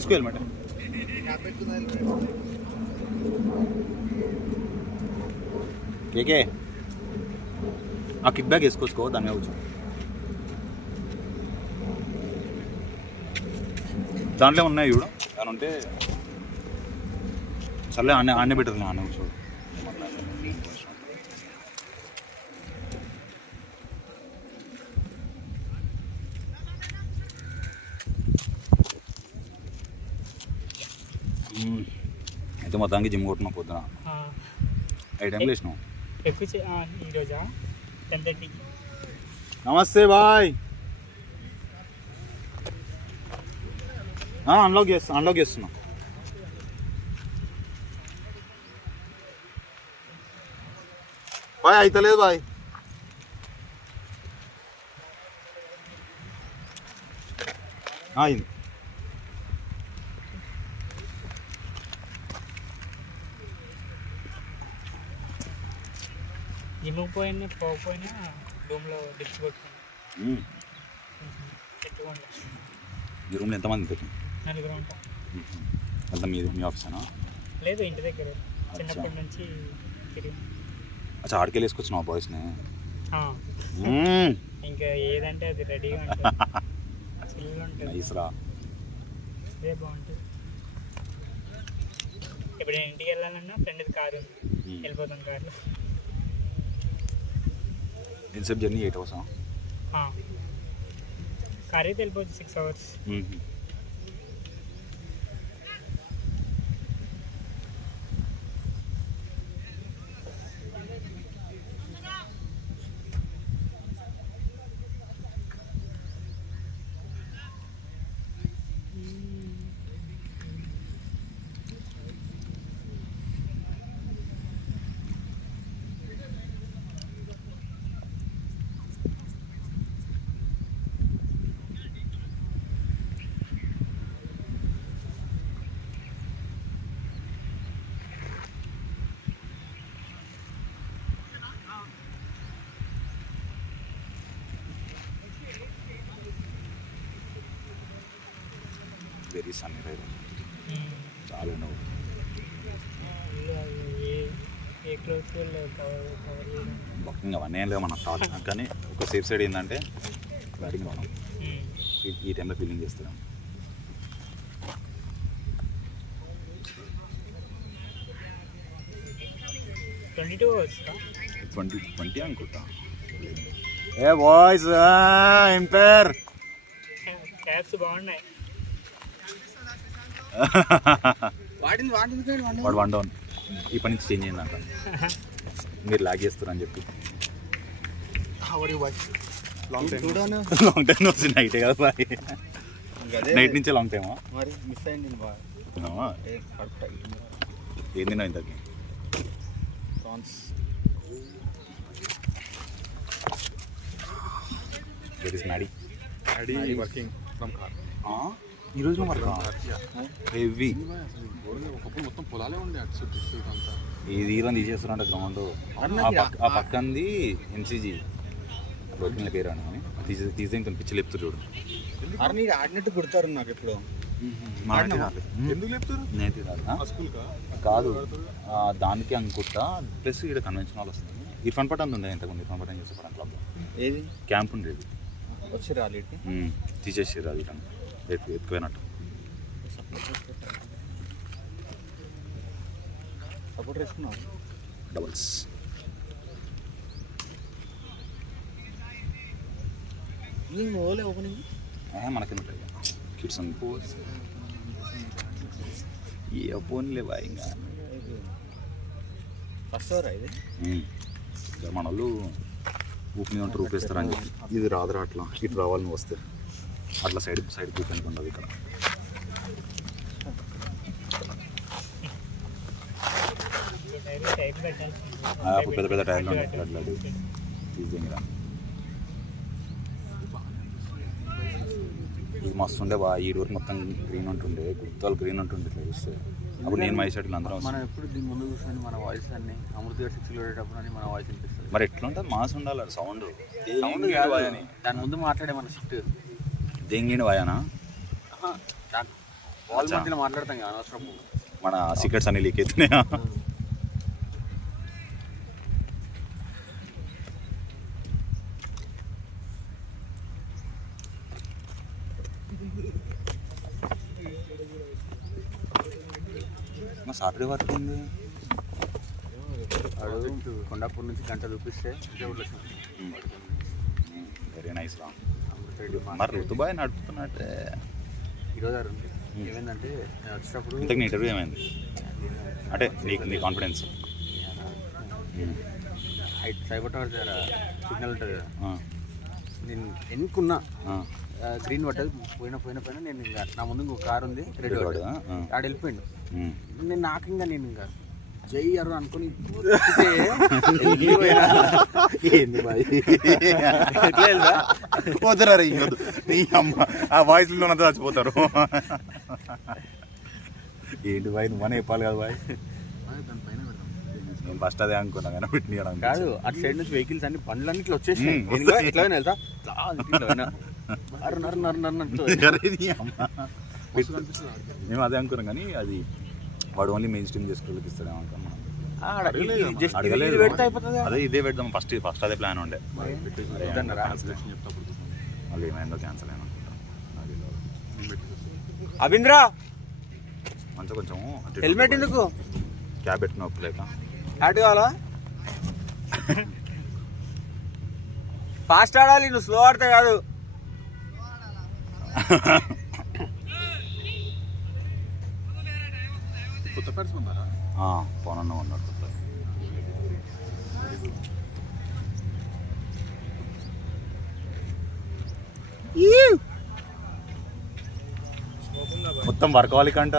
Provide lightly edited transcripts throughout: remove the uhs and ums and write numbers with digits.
इसको हेलमेट है क्या किक बैग వేసుకో దాని మీద కూర్చో దాంట్లో ఉన్నాయి చూడు దాని ఉంటే సర్లే ఆనే పెట్టదు ఆనే కూర్చోడు అయితే మొత్తానికి జిమ్ కొట్టినా పొద్దున ఏ టైంలో వేసినావు ఈరోజా 10:30. నమస్తే బాయ్ అన్లాక్ చేస్తున్నా బాయ్ అయితలేదు బాయ్ అయింది జిమ్ పోకపోయినా రూమ్లో డిప్స్ కొట్టుకుని పెట్టుకోండి. మీ రూమ్లో ఎంతమంది ఉంటారు? 4 ఉంటాం. అంతా మీ ఆఫీసేనా? లేదు, ఇంటి దగ్గర చిన్నప్పటి నుంచి తిరిగి. అచ్చా, ఆడికెళ్ళి వేసుకొచ్చినావు బాయ్స్ని? ఇంకా ఏదంటే అది రెడీగా ఉంటుంది. చిల్లు ఉంటుంది. నైస్రా. అదే బాగుంటుంది. ఇప్పుడు నేను ఇంటికి వెళ్ళాలన్నా ఫ్రెండ్ది కారు ఉంది, వెళ్ళిపోతాం కార్లో. ఎంతసేపు జర్నీ? 8 hours. కార్ అయితే వెళ్ళిపోవచ్చు 6 hours. వెరీ సన్నీ రైడ్, చాలా నువ్వు బుకింగ్ అవన్నీ ఏం లేవు మన థాట్. కానీ ఒక సేఫ్ సైడ్ ఏంటంటే బ్యాటింగ్ రావడం, ఈ టైంలో ఫీలింగ్ చేస్తున్నాం. ట్వంటీ అనుకుంటా. ఏ బాయ్స్ ఎంపైర్ క్యాప్స్ బాగున్నాయి. వాడు 1 down. ఈ పని చేంజ్ అయిందంట, మీరు లాగ్ చేస్తారని చెప్పి. లాంగ్ టైం వచ్చింది నైట్ కదా బాయ్, నైట్ నుంచే లాంగ్ టైమా? ఏం తిన్నావు ఇంతకి? There is Maddie working from car. ఈరోజు వర్క్ హెవీ. ఒకప్పుడు మొత్తం పొలాలే ఉండే అటు చుట్టూ అంతా. ఇది ఈరోజు తీసేస్తున్నట్టు గ్రౌండ్. ఆ పక్కంది ఎంసీజీ వర్కింగ్ పేరు అని తీసే ఇంకా పిచ్చి లేపుతారు చూడు. ఆడినట్టు కుడతారు నాకు ఎప్పుడు. ఎందుకు లేపుతారు? నేతి కాదు, దానికి అనుకుంటా. ప్లస్ ఇక్కడ కన్వెన్షన్ వస్తుంది. ఇర్ఫాన్ పఠాన్ ఉండే ఇంతకుముందు. ఇర్ఫాన్ పఠాన్ చేసే పఠాన్ క్లబ్లో ఏది క్యాంప్ ఉండేది. వచ్చి రాలి తీసేసారు అది ఎక్కువైనట్టు. సపోర్ట్ వేసుకున్నావు డబల్స్. ఓలే ఓపెనింగ్ మనకెందుకు కిడ్స్ ఏ పోన్లే బాయ్. ఇంకా ఫస్ట్ ఓవర్ ఇది. మన వాళ్ళు ఊపి మీద ఉంటారు, ఊపేస్తారని చెప్పి. ఇది రాదురా, అట్లా ఇటు రావాలి నువ్వు వస్తే. అట్లా సైడ్ కూర్చొని ఉండదు ఇక్కడ. పెద్ద పెద్ద టైర్లు ఉంటాయి అట్లా తీసేయండి. ఇది మస్తు ఉండే బా. ఈ వరకు మొత్తం గ్రీన్ ఉంటుండే, గుర్తాలు గ్రీన్ ఉంటుండే ఇట్లా చూస్తే. అప్పుడు నేను మై షర్ట్లు అందరం మనం ఎప్పుడు దీని ముందు కూర్చొని మన వాయిస్ అన్ని అమృత 6 వెళ్ళేటప్పుడు అని మన వాయిస్ వినిపిస్తుంది. మరి ఎట్లా ఉంటుంది? మాస్ ఉండాలి సౌండ్. దాని ముందు మాట్లాడే మన షిఫ్ట్ దెంగిడి వాయానా? వాళ్ళ మధ్యలో మాట్లాడతాం కదా అనవసరం. మన సీక్రెట్స్ అన్ని లీక్ అవుతున్నాయా? సాటర్డే వర్క్ ఉంది. కొండాపూర్ నుంచి గంట చూపిస్తే వెరీ నైస్ రా. మరి ఋతుబాయ్ నడుపుతున్నట్టే ఈరోజు ఏమైందంటే నేను వచ్చేటప్పుడు ఇంతకు నీ ఇంటర్వ్యూ ఏమైంది అంటే నీ కాన్ఫిడెన్స్? హైట్ సైబర్ టవర్ దగ్గర సిగ్నల్ ఉంటుంది కదా, నేను ఎన్నుకున్నా గ్రీన్ పట్టదు, పోయిన నేను ఇంకా నా ముందు ఇంకో కారు ఉంది రెడ్ వాడు ఆడ వెళ్ళిపోయిండు. నేను నాకు ఇంకా నేను ఇంకా జై అరు అనుకుని పోతారు ఇంకొద్దు నీ అమ్మ ఆ వాయిస్లో అంతా చచ్చిపోతారు. ఏంటి బాయ్ నువ్వనే చెప్పాలి కదా బాయ్. నేను ఫస్ట్ అదే అనుకున్నా కానీ పెట్టిన కాదు, అటు సైడ్ నుంచి వెహికల్స్ అన్ని బండ్లన్నీ ఇట్లా వచ్చేసి ఎట్లా వెళ్తా మేము అదే అనుకున్నాం కానీ అది వాడు ఓన్లీ మెయిన్ స్ట్రీమ్ చేసుకోవడానికి ఇస్తాడేమో అనుకున్నాం. అదే ఇదే పెడదాం ఫస్ట్ అదే ప్లాన్ ఉండే. మళ్ళీ ఏమైందో క్యాన్సిల్ అయినా అనుకుంటా. అభింద్ర మంచిగా కొంచెం హెల్మెట్ ఎందుకు క్యాబ్ పెట్టిన ఒప్పులేక హ్యాట్ కావాలా? ఫాస్ట్ ఆడాలి, నువ్వు స్లో ఆడితే కాదు. కొత్త ఫ్రెండ్స్ ఉన్నారా? పోనన్న ఉన్నాడు. మొత్తం వర్కాలిక్ అంట.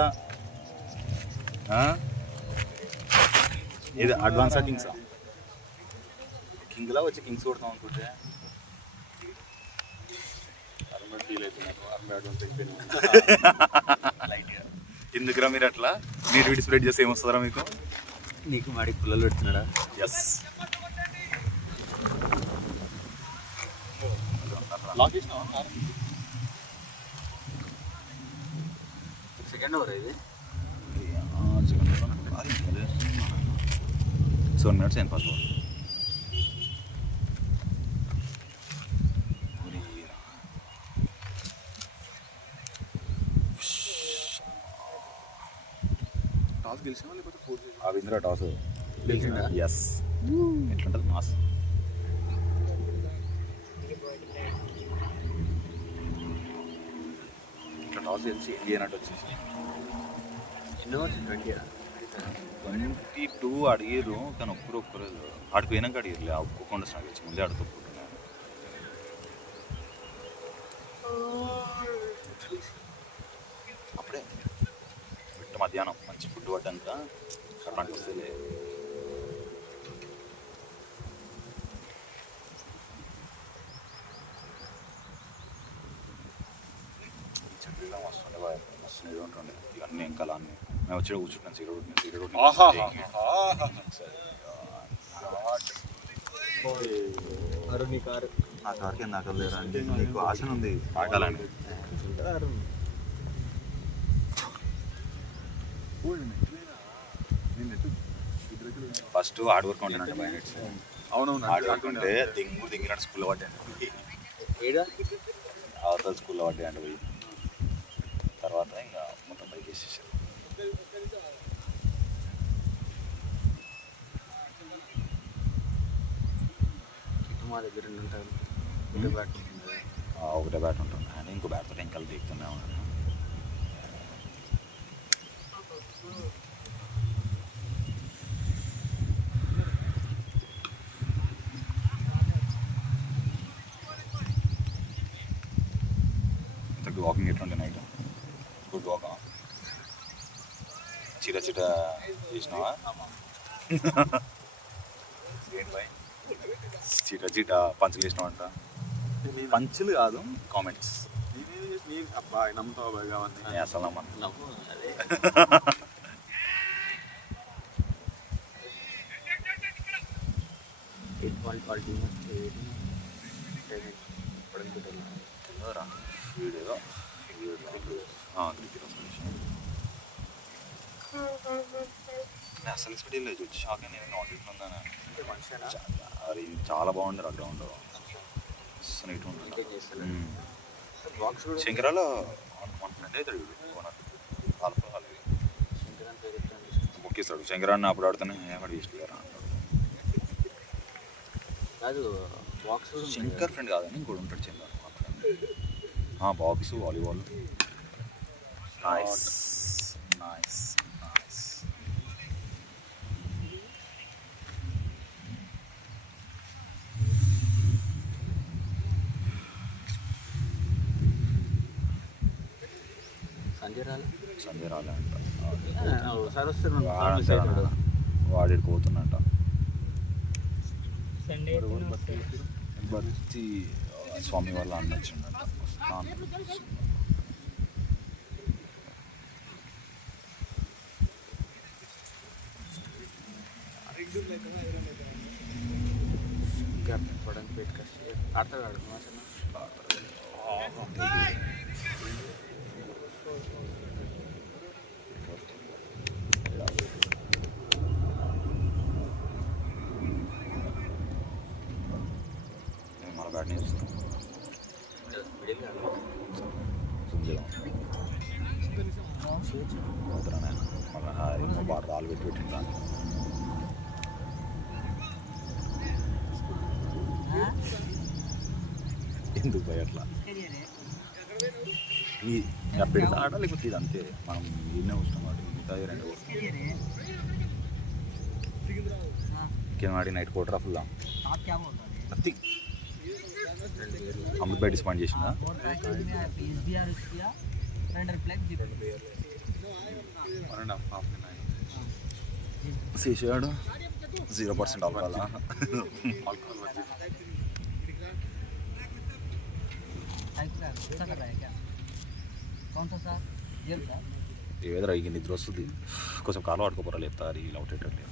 ఇది అడ్వాన్సా కింగ్సా? కింగ్లా వచ్చి కింగ్స్ కొడతాం అనుకుంటే ఫీల్ అవుతున్నారు. ఎందుకురా మీరు అట్లా మీరు వీడి స్ప్రెడ్ చేస్తే ఏమొస్తుందా మీకు? నీకు మాడికి పుల్లలు పెడుతున్నాడా? ఎస్. సెకండ్ ఓవర్ ఇది 7 minutes అయింది ఫస్ట్ ఓవర్. టాస్ గెలిచామా లేకపోతే 4 రవీంద్ర టాస్ గెలిచిందా? ఎస్. ఎట్లుంటుంది మాస్? ఇట్లా టాస్ గెలిచి ఇండియా అన్నట్టు వచ్చేసి 22 అడిగారు కానీ ఒక్కలేదు. ఆడిపోయినాక అడిగారులే, ఒప్పుకోకుండా స్టార్ట్ వచ్చి ముందే ఆడుతుంటున్నాను. అప్పుడే బిట్ట మధ్యాహ్నం మంచి ఫుడ్ పడ్డాక అట్లాంటివి వస్తే చెట్లలో వస్తుండే మస్తు నీళ్ళు ఉంటుండే. ఇవన్నీ ఇంకా అన్నీ మేము వచ్చి కూర్చుంటాం సీరియడ్ ఆ కార్కి ఏం తాకలేరా? నీకు ఆశ ఉంది తాకాలని. ఫస్ట్ హార్డ్ వర్క్ ఉంటుందంటే బై నెట్స్. అవునవును, హార్డ్ వర్క్ ఉంటే దింగినట్టు స్కూల్లో పడ్డాను. అవతల స్కూల్లో పడ్డాయి అంటే పోయి తర్వాత ఇంకా మొత్తం బైక్ వేసేసారు. మా దగ్గర ఉంటారు ఒకటే బ్యాట్ ఉంటుంది కానీ ఇంకో బ్యాట్తో టెంకలు దిగుతున్నాము. వాకింగ్ ఎట్లుంటే నైట్ గుడ్ వాక్. చిట చేసినావా? చిట పంచులు వేసినావంట. పంచులు కాదు కామెంట్స్. అబ్బాయి నమ్ముతావు బాగా అవన్నీ. అసలు నమ్మను. వీడేదో అసలు ఎక్స్పెక్ట్ లేదు వచ్చి షాక్ నేను నాట్ ఉందాను అది చాలా బాగుంది ఆ గ్రౌండ్ నీట్ ఉంటుంది శంకరాలో మన ఫ్రెండ్ అవుతాడు బుక్ ఇస్తాడు శంకరాన్ని అప్పుడు ఆడుతానే ఏమడి తీసుకెళ్ళారా కాదు బాక్స్ శంకర్ ఫ్రెండ్ కాదని ఇంకోటి ఉంటాడు Shankar box volleyball nice nice nice Sanjay రాలే అంట సార్ వస్తే వాడికి పోతున్నట్ట సండే భర్తీ స్వామి వాళ్ళ అన్న వచ్చిందంట వస్తాను పడానికి పెట్టుకొచ్చి ఆడతాడు ఆడు మన బ్యాట్ని చూస్తాం మళ్ళీ బాగా రాళ్ళు పెట్టి పెట్టిందా ఎందుకు పోయి అట్లా ఈ పెడితే ఆడ లేకపోతే ఇది అంతే మనం ఈయనే వస్తాం వాటి మిగతా రెండు ఇంకేం ఆడి నైట్ కోటర్ full nothing Amrit by disappoint చేసిందా చేసాడు 0% ఆల్కహాల్ ఏదైనా ఇక నిద్ర వస్తుంది కొంచెం కాలు ఆడుకోపోరా లేపుతా అది ఇలా అవుటేటట్లేదు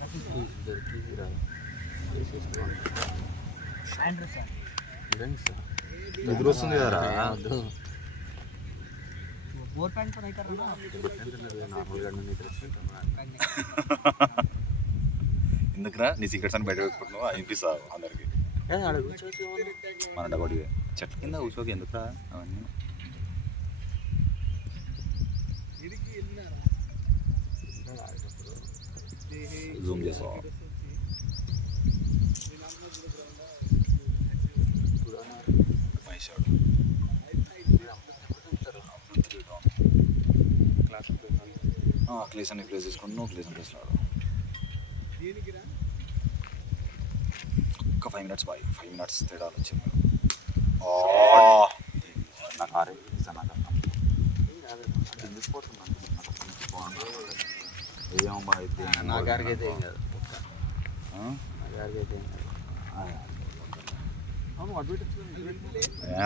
నిద్ర వస్తుంది కదరా ఎందుకురా నీ సీక్రెట్స్ అని బయట పెట్టుకుంటున్నావు అనిపిస్తావు అందరికి మన డబ్బడి చెట్ల కింద కూర్చోకి ఎందుకురా అవన్నీ జూమ్ చేసావు క్లేస్ అని ప్లేస్ తీసుకుంటు నువ్వు క్లేస్ అని ప్లేస్ రాడు ఒక్క 5 minutes 5 minutes తేడా వచ్చింది నాకు ఆరే ఏమమ్మా అయితే నా గారికి అయితే ఏం కాదు నా గారికి అయితే ఏం కాదు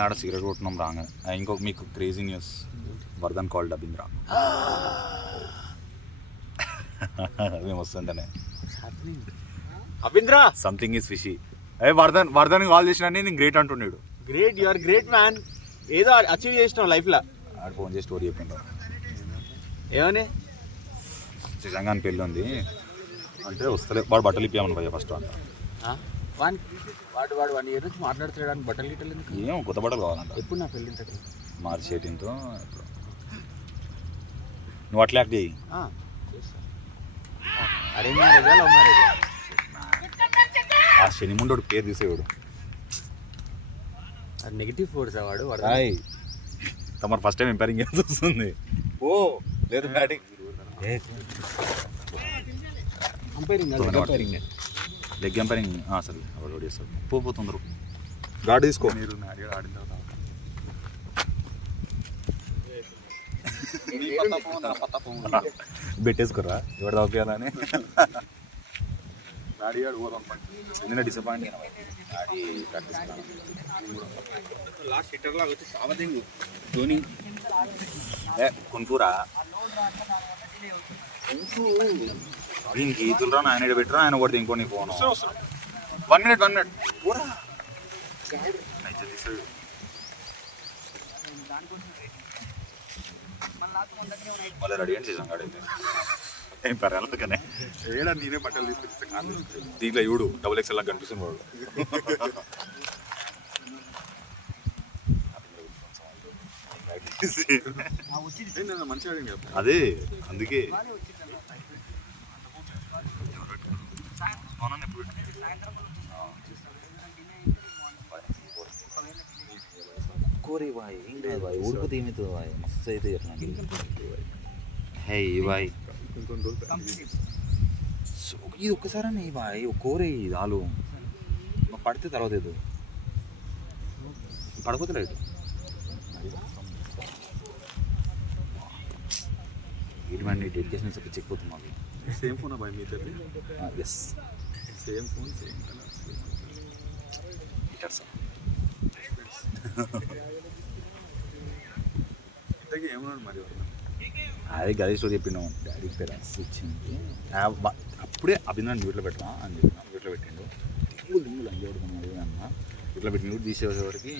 ఆడ సిగరెట్ కొట్టినాం రాగా ఇంకొక మీకు crazy news Vardhan called Abhindra మేము వస్తుంటేనే Abhindra something is fishy Vardhan call చేసినా నేను గ్రేట్ అంటున్నాడు great you are great man ఏదో అచీవ్ చేసినావు లైఫ్లో ఆడ ఫోన్ చేసి స్టోరీ చెప్పిండు ఏమని నిజంగా అని పెళ్ళి ఉంది అంటే వస్తలే వాడు బట్టలు ఇప్పామని భయ్య ఫస్ట్ అంట వాడు 1 year నుంచి మాట్లాడుతున్నాడు బట్టలు గిట్టలు ఎందుకు ఏమో కొత్త బట్టలు కావాలంట ఎప్పుడు నా పెళ్ళి ఇంతకి మార్చ్ 18తో ఇప్పుడు నువ్వు అట్లా యాక్ట్ చేయి అరేంజ్ మ్యారేజా లవ్ మ్యారేజా ఆ శని ముండోడు పేరు తీసేవాడు అది నెగిటివ్ ఫోర్స్ వాడు తమరు ఫస్ట్ టైం ఎంపైరింగ్ చేయాల్సి వస్తుంది ఓ లేదు బ్యాటింగ్ లెగ్ ఎంపైరింగ్ అసలు వాడు చేస్తాడు పోతుందరు గాడి తీసుకో మీరు ఆడిన తర్వాత బెట్టేసుకోరా ఎవరు తాగుతాయని ఆడియాడు పోదాం నిన్న డిసప్పాయింట్ ఆడి ప్రాక్టీస్ లాస్ట్ హిట్టర్ లాగా వచ్చి సావదింగు ధోని కొనుక్కురా దీనికి ఈతులరా ఆయన పెట్టరా ఆయన కొడితే ఇంకో నీ ఫోన్ 1 minute పూరా మళ్ళీ రెడీ అని చేసాం కాడ ఏం పర్వాలేదు అందుకనే ఏడా నేనే బట్టలు తీసుకొచ్చి కాదు దీంట్లో ఇవుడు డబుల్ ఎక్స్ఎల్ లాగా కనిపిస్తుంది వాడు. నేను మంచిగా అడిగింది కదా. అదే అందుకే కోరే బాయ్ ఏం కాదు బాయ్ ఊడిపోతే ఏమవుతుంది బాయ్ మస్తు అయితే అట్లాంటి హే బాయ్ ఇంకొన్ని రోజులు ఇది ఒక్కసారి నీ బాయ్ కోరే ఇది ఆలు పడితే తర్వాత ఏదో పడకపోతే లేదు ఇటువంటి డెడికేషన్ చెక్కిపోతుంది మాకు. సేమ్ ఫోన్ బాయ్ మీ ఇద్దరిది yes same phone same colour hitters ఇంతకీ ఏమన్నాడు మరి అదే గదే స్టోరీ చెప్పినాం డాడీ పేరెంట్స్ ఇచ్చింది అప్పుడే అభినందన్ డ్యూట్లో పెట్టా అని చెప్పిన డ్యూట్లో పెట్టిండు దింగులు అంగి పడుకున్నాడు అన్న ఇట్లా పెట్టి న్యూట్ తీసేవాడికి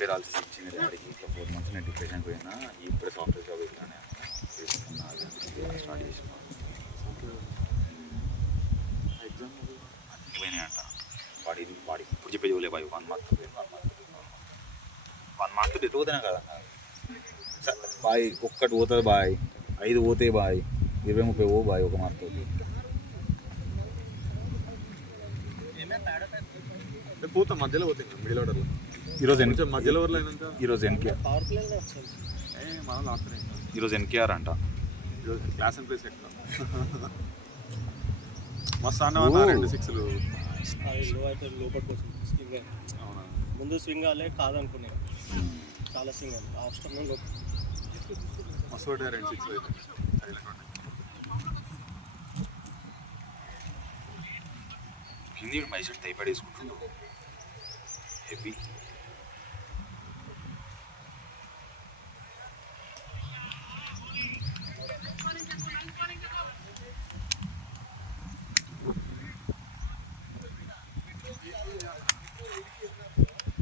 పేరాల్సి ఇచ్చింది డాడీకి ఇట్లా 4 months నేను డిప్రెషన్ పోయినా ఇప్పుడే సాఫ్ట్వేర్ జాబ్ అయినా తీసుకున్నా స్టార్ట్ చేసిన ఎగ్జామ్ అన్ని పోయినాయంట వాడి ఇప్పుడు చెప్పేది ఇవ్వలే బాయ్ 1 month 1 month డెట్ పోతేనే కదా బాయ్ ఒక్కటి పోతుంది బాయ్ 5 పోతే బాయ్ 20-30 ఓ బాయ్ 1 మార్క్ పోతా మధ్యలో పోతాయి మిడిల్ ఆర్డర్లో ఈరోజు కొంచెం మధ్యలో ఓవర్లో అయినాక ఈరోజు ఎన్కేఆర్ పవర్ ప్లేలో వచ్చింది. మనం లాస్ట్ ఈరోజు ఎన్కేఆర్ అంట ఈరోజు క్లాస్ అండ్ ప్లేస్ ఎక్కడ మస్తు అన్న 2 6లు అది లో అయితే లోపలికి వచ్చింది స్వింగ్ అయింది. అవునా ముందు స్వింగ్ అవ్వలే కాదనుకున్నాను చాలా స్వింగ్ అయింది ఆఫ్టర్నూన్ లోపల మస్తు పడ్డాయి 2 6లు అయితే హిందీ మైసూర్ టైపాడ్ వేసుకుంటుండు హెవీ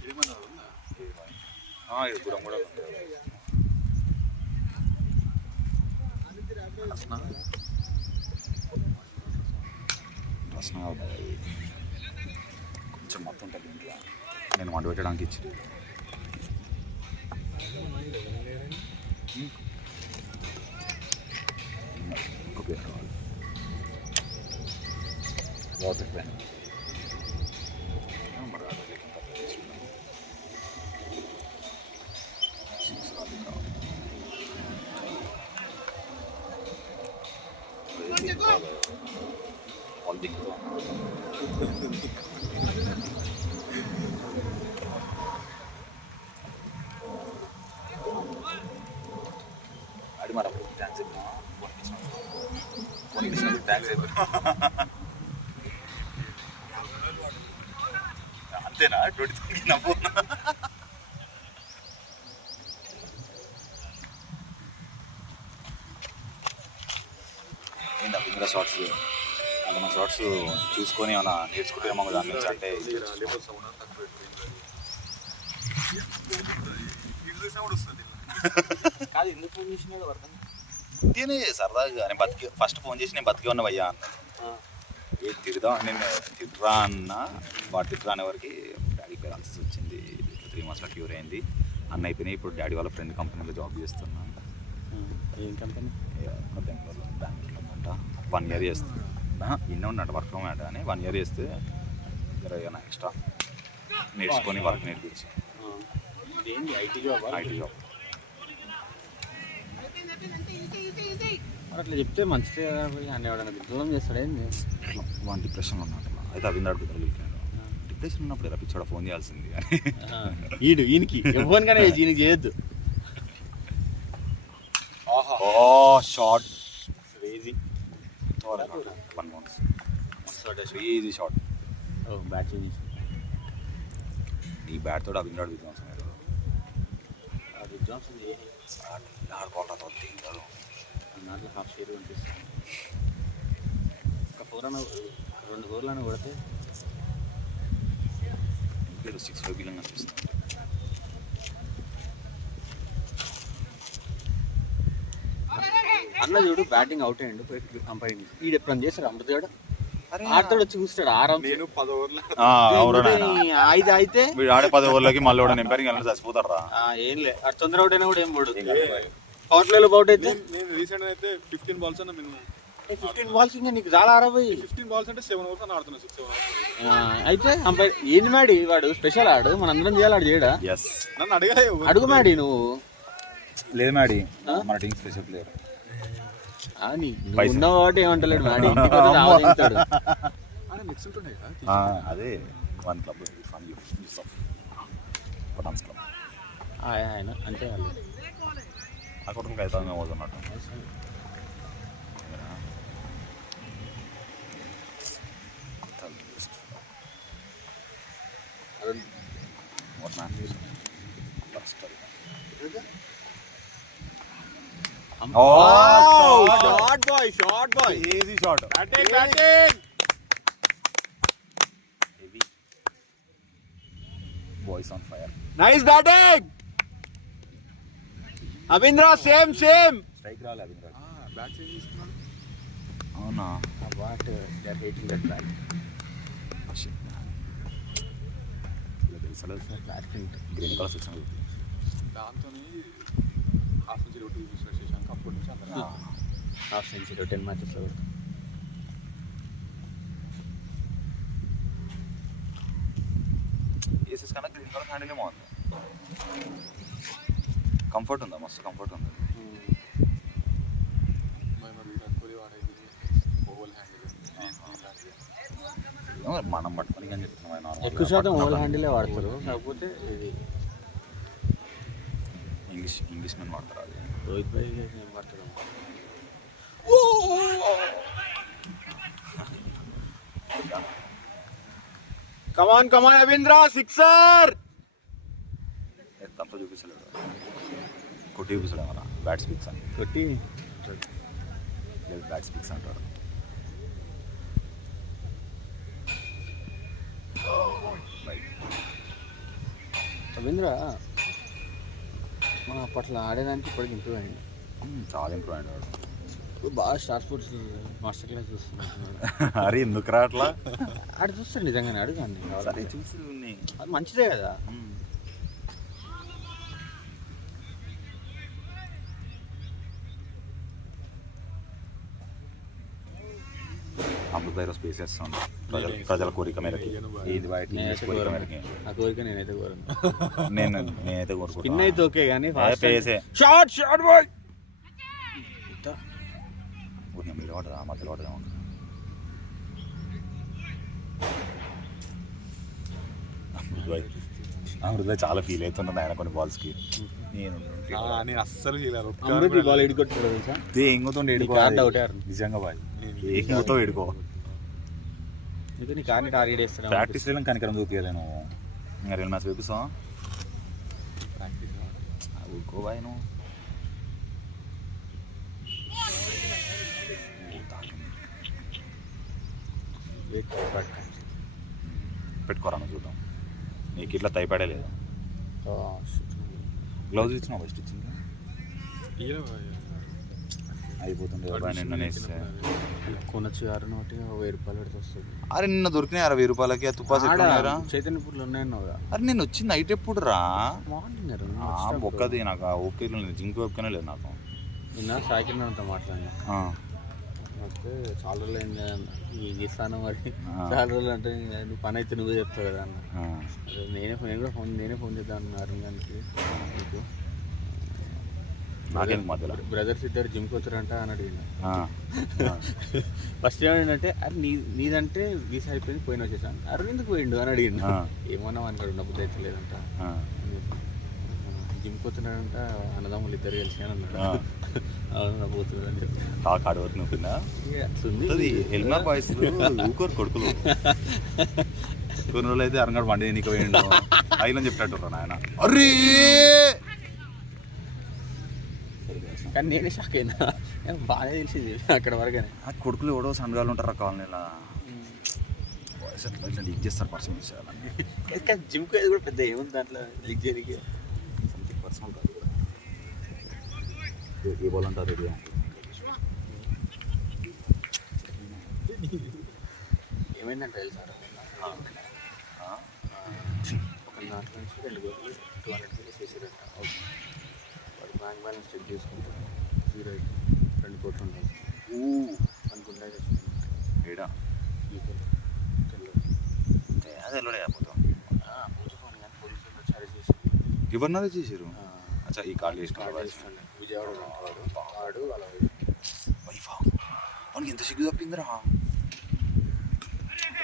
ఏమన్నా ఉందా ఇది దూరం కూడా ఉంది ప్రశ్న కొంచెం మొత్తం ఉంటుంది ఇంట్లో నేను వంట పెట్టడానికి ఇచ్చి ఓకే వాటర్ ప్యాన్ అది మరి అప్పుడు థ్యాంక్స్ చెప్పినా థ్యాంక్స్ చెప్పినా అంతేనా 20 నవ్వు ఏంటి అభింద్ర షార్ట్స్ అంటే మన షార్ట్స్ చూసుకొని ఏమైనా నేర్చుకుంటేమో దాని నుంచి అంటే కాదు ఎందుకు ఫోన్ చేసినాడు అర్థం ఇంతేనే సరదాగా నేను బతికి ఫస్ట్ ఫోన్ చేసి నేను బతికి ఉన్న భయ్యా అన్నాను ఏ తిరుదా నేను తిరురా అన్న వాడు తిరురా అనే వరకు డాడీ పేరెంట్స్ వచ్చింది 3 monthsలో క్యూర్ అయింది అన్న అయిపోయినాయి ఇప్పుడు డాడీ వాళ్ళ ఫ్రెండ్ కంపెనీలో జాబ్ చేస్తున్నా ఏం కంపెనీ బెంగళూరులో ఉందంట 1 year చేస్తుంది ఇన్నే ఉన్నట్టు వర్క్ ఫ్రమ్ హోమ్ అని 1 year చేస్తే ఏమైనా ఎక్స్ట్రా నేర్చుకొని వర్క్ నేర్పించి ఏంటి ఐటీ జాబ్ జాబ్ అట్లా చెప్తే మంచిదే అని ఎవడన్నా దిగ్గులం చేస్తాడేంది వాడి డిప్రెషన్లో ఉన్నట్టు అయితే అవి అడుగుతారు వీళ్ళకి డిప్రెషన్ ఉన్నప్పుడు రప్పించాడు ఫోన్ చేయాల్సింది అని ఈయనకి ఎవరికైనా ఈయనకి చేయొద్దు short crazy 1 month easy short bat change ఈ బ్యాట్ తోడు అవి అడుగుతున్నాం ఎగ్జామ్స్ ఆడుకోవాలి కాదు దాంట్లో హాఫ్ షేర్ కనిపిస్తుంది ఒక 2 ఓవర్లను కొడితే పేరు 6-5 బిలియన్ కనిపిస్తుంది అన్న చూడు బ్యాటింగ్ అవుట్ అయ్యిండు అంపైరింగ్ ఈడు ఎప్పుడు చేస్తాడు అమృతగాడు ఆడతాడు వచ్చి కూర్చున్నాడు ఆరాం నేను 10 ఓవర్లు ఐదు అయితే వీడు ఆడే 10 ఓవర్లకి మళ్ళీ కూడా ఎంపైరింగ్ వెళ్ళి చచ్చిపోతారు రా. ఏం లేదు అటు తొందర అవుట్ అయినా కూడా ఏం పడు పవర్ ప్లేలో అవుట్ అయితే నేను రీసెంట్ అయితే 15 బాల్స్ అన్న మినిమం 15 బాల్స్ ఇంకా నీకు చాలా ఆరబోయి 15 బాల్స్ అంటే 7 ఓవర్స్ అని ఆడుతున్నా 6 ఓవర్స్ అయితే అంపైర్ ఏంది మాడి వాడు స్పెషల్ ఆడు మన అందరం చేయాలి ఆడు చేయడా Yes. నన్ను అడగలే అడుగు మాడి నువ్వు లేదు మేడి మన టీం స్పెషల్ ప్లేయర్. ఉన్న కాబట్టి ఏమంటలేడు మాడి ఇంటికి వచ్చి ఆలోచిస్తాడు. అరే మిక్స్ ఉంటుండే కదా అదే one club from Pathans club ఆయన అంటే వాళ్ళు అక్కడ అయితే మేము పోతున్నట్టు short boy easy shot. Boys on fire. Nice batting Avindra same strike రాలే అభింద్ర. బ్యాట్ చేంజ్ చేసుకున్నాను అవునా? What they are hating that bat green colour section దాంతో హాఫ్ సెంచరీ ఒకటి విశ్వాస్ చేశాక అప్పటి నుంచి అందరూ హాఫ్ సెంచరీ 10 మ్యాచెస్లో ఏసెస్ కన్నా గ్రీన్ కలర్ హ్యాండిలే బాగుంది. కంఫర్ట్ ఉందా? మస్తు కంఫర్ట్ ఉంది. మరి విరాట్ కోహ్లీ వాడేది ఓవల్ హ్యాండిల్ మనం పట్టుకొని కానీ చెప్తున్నాం. ఎక్కువ శాతం ఓవల్ హ్యాండిలే వాడతారు, కాకపోతే ఇది ఇంగ్లీష్ మెన్ వాడతారు. అది రోహిత్ భాయ్ వాడతారు. కమాన్ అవింద్ర సిక్సర్ తప్ప చూపిస్తలేడు, కొట్టి చూపిస్తాడు మన బ్యాట్ స్పీక్స్ అని. కొట్టి లేదు బ్యాట్ స్పీక్స్ అంటాడు. రవీంద్ర మనం అప్పట్లో ఆడేదానికి ఇప్పటికి ఇంప్రూవ్ అయ్యింది. చాలా ఇంప్రూవ్ అయినాడు. బాగా స్టార్ స్పోర్ట్స్ మాస్టర్ క్లాస్ చూస్తున్నాడు. అరే ఎందుకు రా అట్లా? ఆడ చూస్తాడు నిజంగానే, అడుగుండి సరే చూసి అది మంచిదే కదా. అమృత ఈరోజు స్పేస్ చేస్తాను ప్రజల కోరిక మేరకి. ఏది బయట కోరిక మేరకి ఆ కోరిక నేనైతే కోరను. నేనైతే కోరుకుంటున్నా. స్పిన్ అయితే ఓకే కానీ షార్ట్ బాయ్ మీరు పడదా మధ్యలో పడదా ఉంటుంది. అమృత చాలా ఫీల్ అవుతున్నాను ఆయన కొన్ని బాల్స్కి. నేను అస్సలు చేయలేదు. బాల్ ఎడుకొట్టాడు తెలుసా, ఎంగుతుండే ఎడుకో నిజంగా బాయ్ ఎంగుతో ఎడుకో. నీ కార్ని టార్గెట్ చేస్తాను. ప్రాక్టీస్ లేని కనికరం చూపించలేను. ఇంకా 2 మ్యాచ్ చూపిస్తాం. ఊరుకో బాయ్ నువ్వు. పెట్టుకోరా చూద్దాం. నీకు ఇట్లా తైపడే లేదు. గ్లౌజ్ ఇచ్చినా ఫస్ట్ ఇచ్చింది అయిపోతుండే నిన్న నేస్తే. కొనొచ్చు 6 నోటి 1000 రూపాయలు పెడితే వస్తుంది. అరే నిన్న దొరికినాయి 60 రూపాయలకి. ఆ తుపాస్ చైతన్యపూర్లో ఉన్నాయన్నావుగా. అరే నేను వచ్చి నైట్ ఎప్పుడు రా? మార్నింగ్ ఒక్కది నాకు ఓకే లేదు, జింక్ ఓకేనే లేదు నాకు. నిన్న సాయికింద అంతా మాట్లాడినా అయితే చాలా రోజులు అయింది నీకు ఇస్తాను మరి. చాలా రోజులు అంటే నువ్వు పని అయితే నువ్వే చెప్తావు కదా అన్న. నేనే ఫోన్ చేద్దాను అరుణ్గానికి. నీకు నాకేందుకు మధ్యలో బ్రదర్స్ ఇద్దరు జిమ్కి వచ్చారంట అని అడిగిన. ఫస్ట్ ఏమంటే అరే నీదంటే వీసా అయిపోయింది పోయిన వచ్చేసాను. అరుణ్ ఎందుకు పోయిండు అని అడిగిండు. ఏమన్నా అనుకోడు ఉన్న బుద్ధి అయితే లేదంట. జిమ్కి వచ్చినాడంట అన్నదమ్ములు ఇద్దరు కలిసి అని అన్నాడు. అవును పోతున్నాడు అని చెప్పి కాడు వరకు నొప్పిందా హెల్మెట్ బాయ్స్ ఊకోరు కొడుకులు. కొన్ని రోజులు అయితే అరంగడు వండి నీకు వేయండు అయిలని చెప్పినట్టు నాయన. అరే కానీ నేనే షాక్ అయినా, బాగా తెలిసింది అక్కడ వరకనే. కొడుకులు ఎవడో సంఘాలు ఉంటారా కాలనీలా బాయ్స్ అట్లా ఇట్లా లీక్ చేస్తారు పర్సనల్ విషయాలని. జిమ్కి అది కూడా పెద్ద ఏముంది దాంట్లో లీక్ చేయడానికి. సంథింగ్ పర్సనల్ కాదు. ఏ బాల్ అంటారు రెడీ ఏమైందంటే తెలుసా ఒక నాలుగు నుంచి 2 కోట్లు 200 కేజీస్ వేసారంట. వాడు బ్యాంక్ బ్యాలెన్స్ చెక్ చేసుకుంటారు 0 2 కోట్లు ఉంటాయి అనుకుంటా. ఏడా అదే లేకపోతాం పూజపోను కానీ పోలీసులు వచ్చి అరెస్ట్ చేసి ఎవరినారా చేసారు? అచ్చా ఈ కార్డు కార్డు చేస్తుండే విజయవాడ వాడు అలా వైఫా మనకి ఎంత సిగ్గు తప్పిందిరా.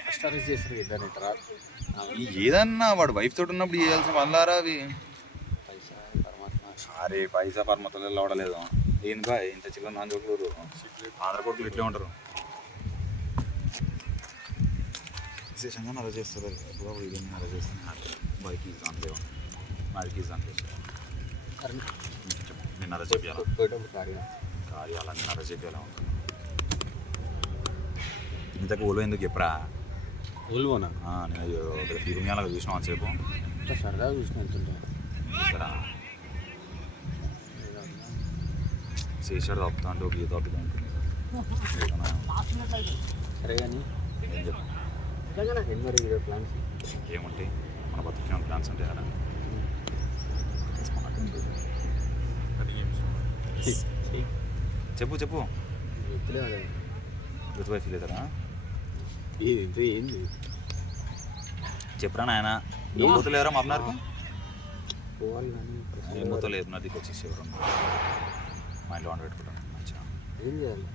ఫస్ట్ అరెస్ట్ చేస్తారు ఇద్దరిని తర్వాత ఏదన్నా వాడు వైఫ్ తోటి ఉన్నప్పుడు చేయాల్సిన పనులారా అవి. పైసా పరమాత్మ. అరే పైసా పరమతలలో వాడలేదు ఏం బాయ్ ఇంత చిల్లర నాన్ చోట్లూరు ఆంధ్ర కోట్లు ఇట్లే ఉంటారు. విశేషంగా నర చేస్తారు ఎప్పుడో ఇదేమి నర చేస్తున్నారు. బైక్ ఈజ్ దాంట్లో మాడికి ఈజ్ దాంట్లో నేను నర చెప్పాను కార్యాలన్నీ నర చెప్పేలా ఉంటాను. ఇంతకు ఓలో ఎందుకు చెప్పరా? ఓల్వోనా? నేను తిరుమల చూసినా అంతసేపు సరదాగా చూసిన వెళ్తుంటా ఇక్కడ చేసాడు తప్పుతా అంటే ఒక గీత తప్పుతా ఉంటుంది. సరే కానీ ఏం చెప్పు ఏం మరి ఇదే ప్లాన్స్ ఏముంటాయి మన బతుకున్న ప్లాన్స్ ఉంటాయి కదా. చెప్పు చెప్పు ఋతువై ఫీల్ అవుతారా? ఏంది చెప్పరా నాయన ఏం పోతలేరా మా అమ్మకి? పోవాలి కానీ ఏం పోతలేదు నా దిక్కు వచ్చేసి ఎవరు మా ఇంట్లో వంట పెట్టుకుంటాను మంచిగా. ఏం చేయాలి?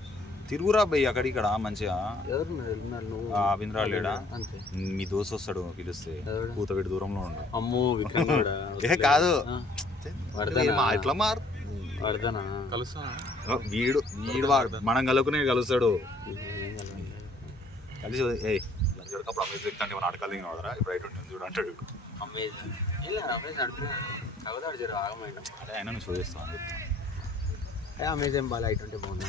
తిరుగురా బయ్యి అక్కడ ఇక్కడ మంచిగా. ఎవరున్నారు నువ్వు? అవింద్రాలు లేడా? అంతే మీ దోస్తు వస్తాడు పిలిస్తే కూతబెట్టి దూరంలో ఉండు. అమ్మో విక్రమ్ కూడా కాదు ఇట్లా మారు పడతానా కలుస్తా వీడు వీడు మనం కలుపుకునే కలుస్తాడు కలిసి అప్పుడు అమ్మాయి అంటే నాటకాలు దిగిన వాడరా ఇప్పుడు రైట్ ఉంటుంది చూడు అంటాడు. అమ్మేది రమేష్ నడుపుతున్నాడు కవదాడు జర ఆగమైన అదే అయినా నువ్వు షో చేస్తావు అని చెప్తాను. అమెజాన్ బాగా లైట్ ఉంటే బాగుంది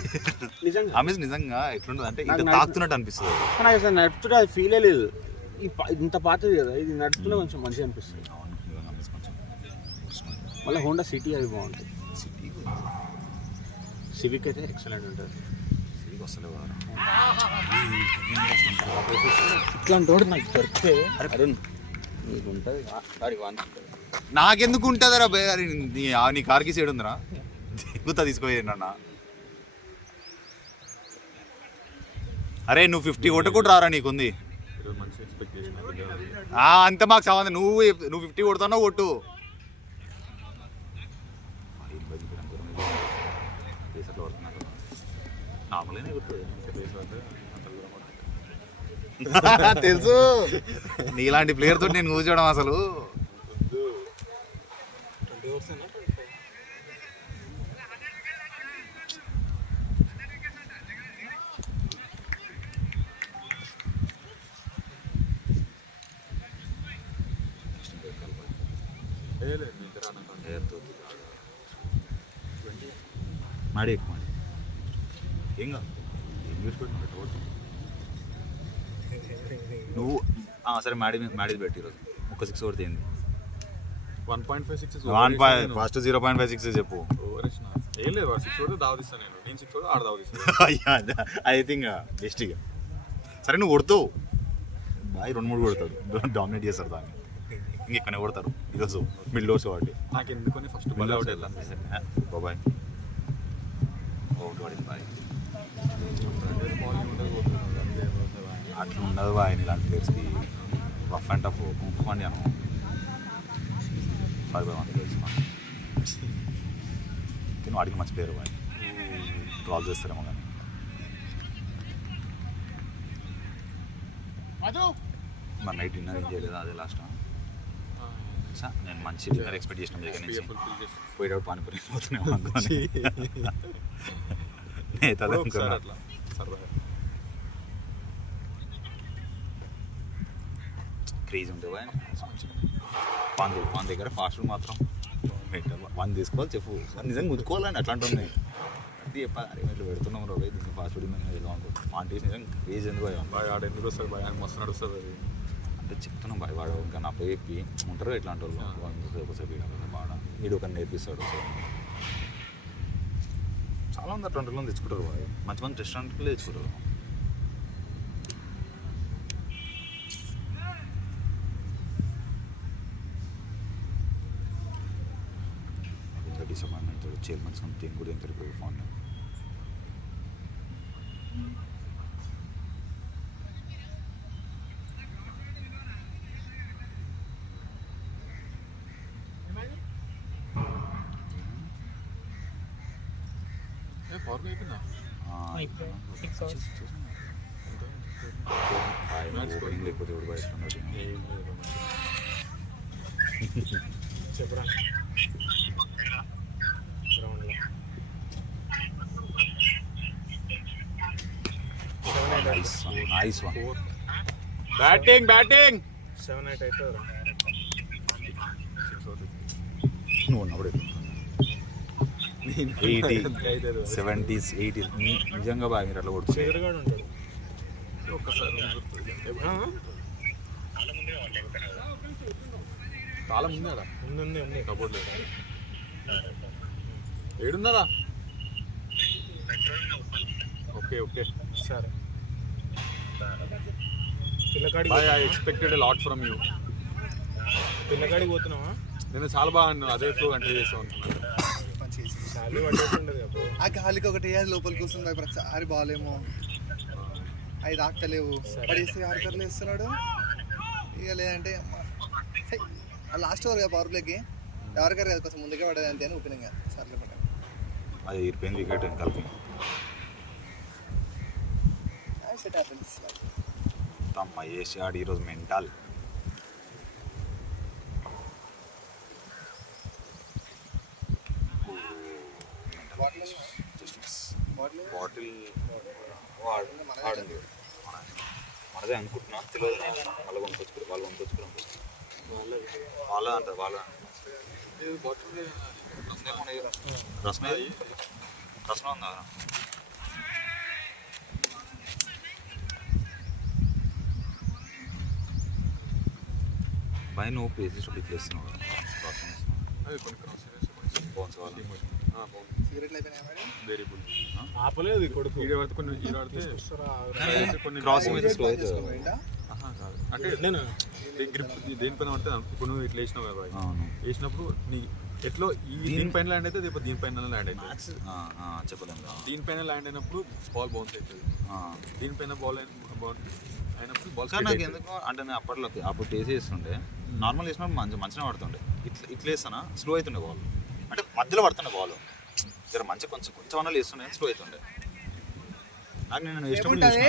నిజంగా. అమెజ్ నిజంగా ఎట్లుంటుంది అంటే ఇంత తాకుతున్నట్టు అనిపిస్తుంది. నాకు అసలు నడుపుతుంటే అది ఫీలే లేదు. ఇంత పాతది కదా ఇది నడుపుతుంటే కొంచెం మంచిగా అనిపిస్తుంది. అవును నిజంగా అమెజ్ కొంచెం మళ్ళీ హోండా సిటీ అవి బాగుంటాయి. సిటీ సివిక్ అయితే ఎక్సలెంట్ ఉంటుంది. సిటీకి వస్తలేవు ఇట్లాంటి వాడు నాకు దొరికితే అరుణ్ నీకు ఉంటుంది వాడికి వానికి నాకెందుకు ఉంటుందిరా బే? నీ కార్కి సైడ్ ఉందిరా దిగుతా తీసుకోయేది అన్న. అరే నువ్వు 50 కొట్టకుండా రారా నీకుంది మంచి ఎక్స్పెక్ట్ చేసిన అంత మాకు సంబంధం. నువ్వు 50 కొడుతున్నావు కొట్టు. నార్మల్గానే తెలుసు నీలాంటి ప్లేయర్ తోటి నేను కూర్చోవడం అసలు. మాడి ఎక్కువ ఏం కాదు నువ్వు సరే మాడిది పెట్టి ఈరోజు ఒక 6 కొడితే ఏంది 1.56 ఫస్ట్ 0.56 చెప్పు. ఏం లేదు 6 కొడితే దావదిస్తాను నేను 6 కొడితే ఆడ దావదిస్తాను. ఐ థింక్ బెస్ట్ ఇక. సరే నువ్వు కొడతావు బాయ్ 2-3 కొడతాడు డామినేట్ చేస్తారు దాన్ని ఇంకెక్కనే కొడతారు ఈరోజు మిడిల్ ఓవర్స్ కాబట్టి. నాకు ఎందుకని ఫస్ట్ బాల్ అవుట్ వెళ్ళాను బాయ్ ఓటు బాయ్ అట్లా ఉండదు బాయ్ ఇలాంటి ప్లేయర్స్కి రఫ్ అండ్ టఫ్ కుంకుమండి అను 5 by 1 తెలుసు కానీ వాడికి మంచి ప్లేయర్ బాయ్ ట్రాల్ చేస్తారేమో కానీ. మరి నైట్ డిన్నర్ ఏం చేయలేదు అదే లాస్ట్ నేను మంచి డిన్నర్ ఎక్స్పెక్ట్ చేసిన దగ్గర నుంచి పోయేటప్పుడు పానీపూరి పోతున్నాం అనుకోని అట్లా సరదాగా క్రేజ్ ఉంటుంది పాన్ దగ్గర ఫాస్ట్ మాత్రం 1 తీసుకోవాలి చెప్పు నిజంగా ముద్దుకోవాలని అట్లాంటి ఉన్నాయి అది చెప్పాలి ఇట్లా పెడుతున్నాం రోజు దీన్ని ఫాస్ట్ ఫుడ్ వెళ్దాం అనుకుంటున్నాం పాన్ నిజంగా క్రేజ్ ఎందుకు బాయ్ ఆడ ఎందుకు వస్తుంది బాయ్ అని మస్తు నడుస్తుంది అది అంటే చెప్తున్నాం బాయ్ వాడు ఇంకా నా చెప్పి ఉంటారు ఇట్లాంటి వాళ్ళు ఒకసేపు బాగా వీడు ఒక నేర్పిస్తాడు. సో చాలా మంది అట్లాంటి వాళ్ళు తెచ్చుకుంటారు బాయ్ మంచి మంచి రెస్టారెంట్కి తెచ్చుకుంటారు. వచ్చేది మన సంథింగ్ కూడా ఏం తెలియదు ఫోన్. పవర్ అయిపోయిందా? లేకపోతే ఎవడు బయట చెప్పరా గ్రౌండ్లో నైస్ వన్. బ్యాటింగ్ బ్యాటింగ్ 7-8 అవుతుందా? నువ్వు ఉన్నప్పుడు 80, 70s, 80s నిజంగా బాగా మీరు అట్లా కొడుతుంది. ఎదురుగాడు ఉంటాడు ఒక్కసారి చాలా ముందే అలా ఉంది కబోర్డ్ లేదు. ఏడున్నారా? ఓకే ఓకే సరే. పిల్లకాడికి boy. I expected a lot from you. పిల్లకాడికి పోతున్నావా? నేను చాలా బాగా అన్నాను, అదే ఫ్లో కంటిన్యూ చేస్తాను అనుకున్నాను. శాలరీ పట్టేస్తుండదు కదా. ఆ గాలికి ఒకటి వేయాలి, లోపలికి వస్తుంది ప్రతిసారి బాగాలేమో, అవి తాకలేవు, పడేస్తే ఆర్కర్లు వేస్తున్నాడు. ఇక లేదంటే లాస్ట్ ఓవర్ కదా పవర్ ప్లేకి ఎవరికర్ కదా కొంచెం ముందుకే పడేది అంతే అని ఓపెనింగ్ సర్లే పడ్డా. అది ఇరిపోయింది వికెట్ కలిపి సెట్ హ్యాపెన్స్. మహేష్ ఆడి ఈరోజు మెంటల్. బాటిల్ ఆడింది మనదే అనుకుంటున్నా, తెలియదు. వాళ్ళు కొనుక్కొచ్చుకున్నాం వాళ్ళ అంత వాళ్ళ రసన ఉందా? పైన నువ్వు పేసేటప్పుడు ఇట్లా ఇస్తున్నావు సిగరెట్లు అయిపోయినాయి మరి. Very good. ఆపలేదు కొడుకు. ఈడ పడితే కొన్ని ఈడ పడితే కొన్ని క్రాసింగ్ అయితే స్లో అవుతుంది. కాదు అంటే గ్రిప్ దేనిపైన పడితే ఇప్పుడు నువ్వు ఇట్లా వేసినావు కదా, వేసినప్పుడు నీ ఎట్లో ఈ దీనిపైన ల్యాండ్ అయితే రేపు దీనిపైన ల్యాండ్ అవుతుంది. చెప్పలేము. దీనిపైన ల్యాండ్ అయినప్పుడు బాల్ బౌన్స్ అవుతుంది, దీనిపైన బాల్ అయినప్పుడు బాల్. నాకు ఎందుకు అంటే నేను అప్పుడు టేస్ట్ చేస్తుండే, నార్మల్ వేసినప్పుడు మంచిగా పడుతుండే. ఇట్లా వేస్తానా స్లో అవుతుండే బాల్, అంటే మధ్యలో పడుతుండే బాల్ జర మంచిగా కొంచెం అన్నా వేస్తుండే, స్లో అవుతుండే. నాకు నేను వేసినప్పుడు చూసిన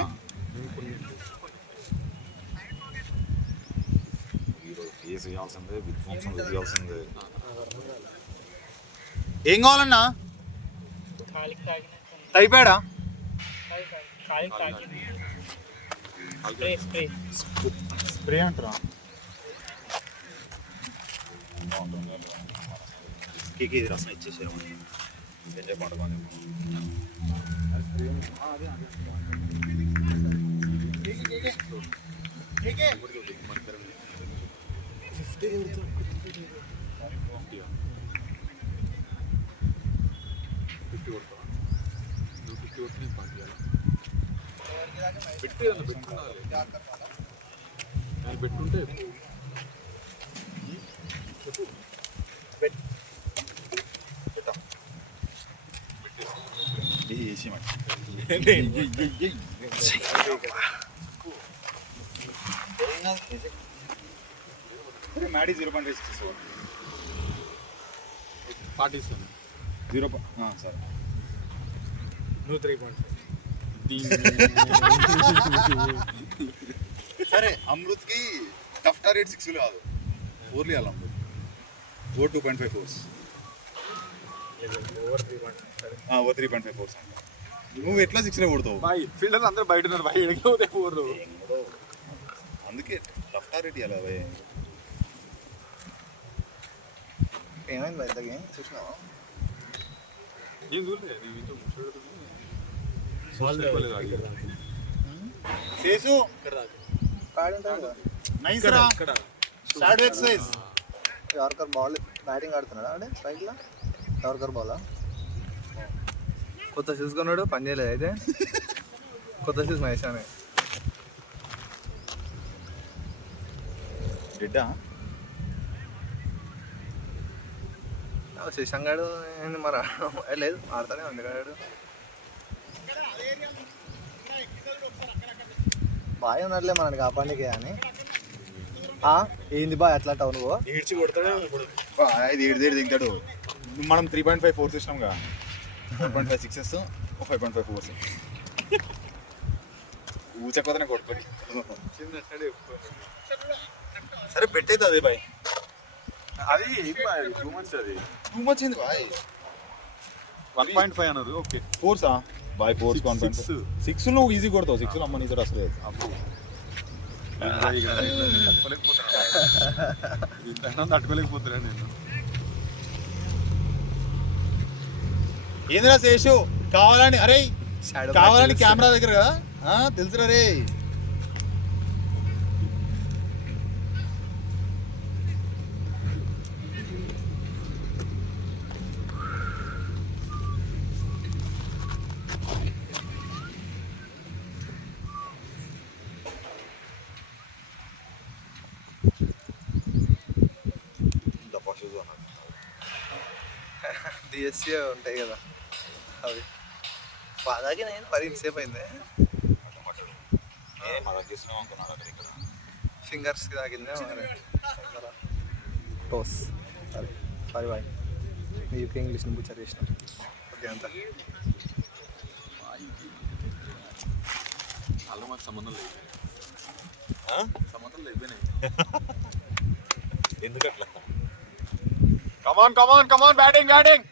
కేసు వేయాల్సిందే, విధ్వంసం వేయాల్సిందే. ఏం కావాలన్నా? అయిపోయాడా? స్ప్రే అంటారా? కేకే ఇది రసం ఇచ్చేసారు పడగానే. పెట్టుంటే మ్యాడీ 0.6 పాటిస్తాను. 0 సరే నువ్వు 3.5. సరే అమృత్కి టఫ్ టార్గెట్ 6 కాదు, 4 ఇవ్వాలి. Amrit over 2.5 4 over 3.5. ఓవర్ 3.5 4 అంట. నువ్వు ఎట్లా 6 కొడతావు? ఫీల్డర్స్ అందరూ బయట ఉన్నారు, బయట ఎడకపోతే పోరు. అందుకే టఫ్ టార్గెట్ ఇవ్వాలి. అవి ఏమైంది బయట గేమ్ చూసినావా? నేను చూడలేదు, నేను ఇంట్లో ముచ్చట చేసు కార్డ్ ఉంటుంది కదా, నైస్ రా. Shadow exercise. Yorker ball batting ఆడుతున్నాడా అంటే స్ట్రైక్లో? యార్కర్ బాలా? కొత్త షూస్ కొన్నాడు, పని చేయలేదు అయితే. కొత్త షూస్ మహేషానే. డెడ్డా శశాంక్ గారు ఏంది మరి లేదు ఆడతానే ఉంది గాడు బాగా ఉన్నట్లే మనకి కాపాడికే అని ఏంది బా ఎట్లా అంటావు నువ్వు ఈడ్చి కొడతాడు ఇది ఈడిది దిగుతాడు మనం 3.5 ఫోర్స్ ఇచ్చినాం కదా 4.5 సిక్సెస్ 5.5 ఫోర్స్ ఊచకపోతేనే కొట్టుకొని సరే పెట్టేది బాయ్ అది 2 months అది 2 months ఏంది బాయ్ 1.5 అన్నారు. ఓకే ఫోర్సా బాయ్ ఫోర్స్ 1.5 6 నువ్వు ఈజీ కొడతావు 6 అమ్మ నీ అసలు తట్టుకోలేకపోతున్నా నేను. ఏందిరా శేషు కావాలని అరే కావాలని కెమెరా దగ్గర కదా తెలుసురా రే డిఎస్సీ ఉంటాయి కదా అవి బాధాకి నేను మరి ఇంతసేపు అయింది ఫింగర్స్కి తాగిందే మరి టోస్ సరే సారీ బాయ్ యూకే ఇంగ్లీష్ని బుచ్చర్ చేసిన ఓకే అంతా వాళ్ళు మాకు సంబంధం లేదు సంబంధం లేకపోయినాయి ఎందుకట్లా కమాన్ బ్యాటింగ్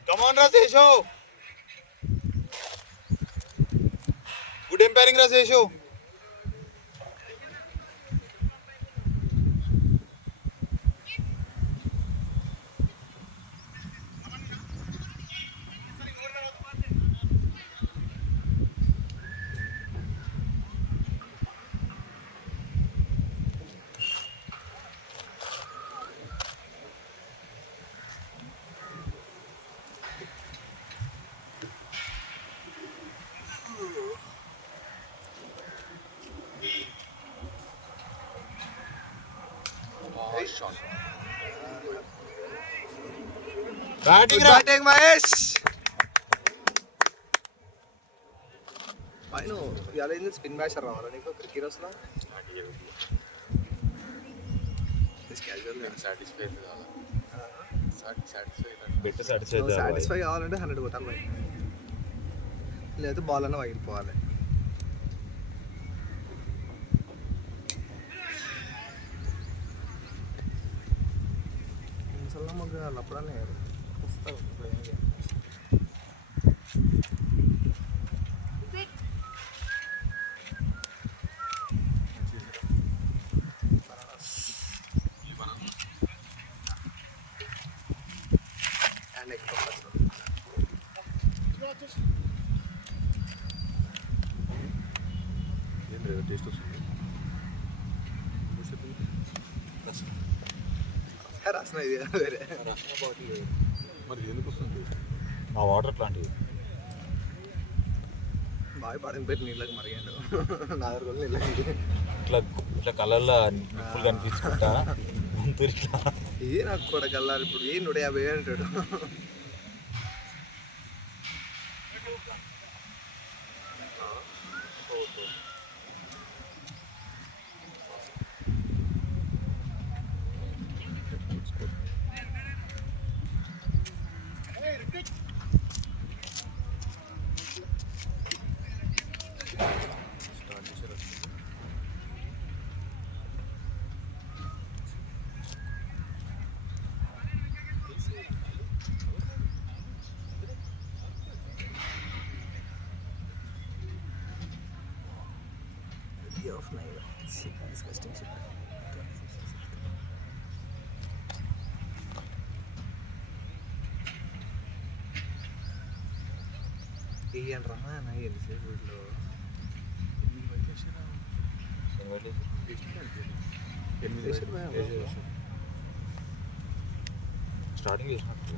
కమాన్ రా శేషు గుడ్ ఎంపైరింగ్ రా శేషు బ్యాటింగ్ మహేష్ పైన ఇవాళ ఏంది స్పిన్ బ్యాషర్ రావాలా నీకు క్రికెట్ వస్తున్నా సాటిస్ఫై కావాలంటే 100 కొట్టాలి బాయ్ లేదా బాల్ అన్న పగిలిపోవాలి మొగ్గ అప్పుడనే వస్తారు టేస్ట్ వస్తుంది రసన ఇది వేరే రసన బాటిల్ మరి ఎందుకు వస్తుంది ఆ వాటర్ అట్లాంటివి బాగా పడిన పెట్టి నీళ్ళకి మరిగాడు నా దగ్గర నీళ్ళకి ఇట్లా ఇట్లా కలర్లో నిప్పులు కనిపించుకుంటా గుంటూరు ఇట్లా ఏ నాకు కూడా కల్లారు ఇప్పుడు 150 అంటాడు of Nile. Disgusting shit. ఏంట్రా నా ఎంతసేపు వీళ్ళు స్టార్టింగ్ చేసినట్టు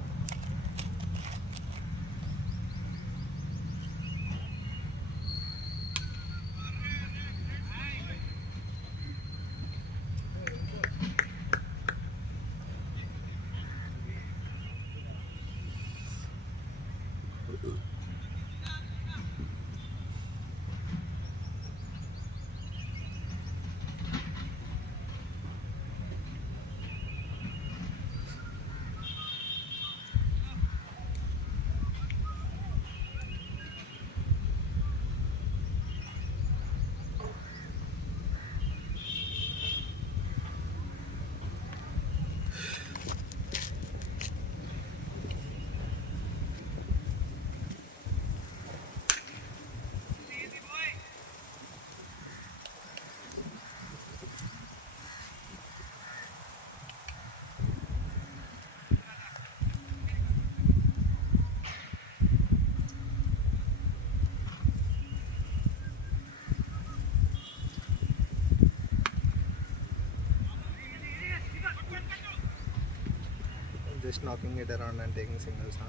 just knocking it around and taking signals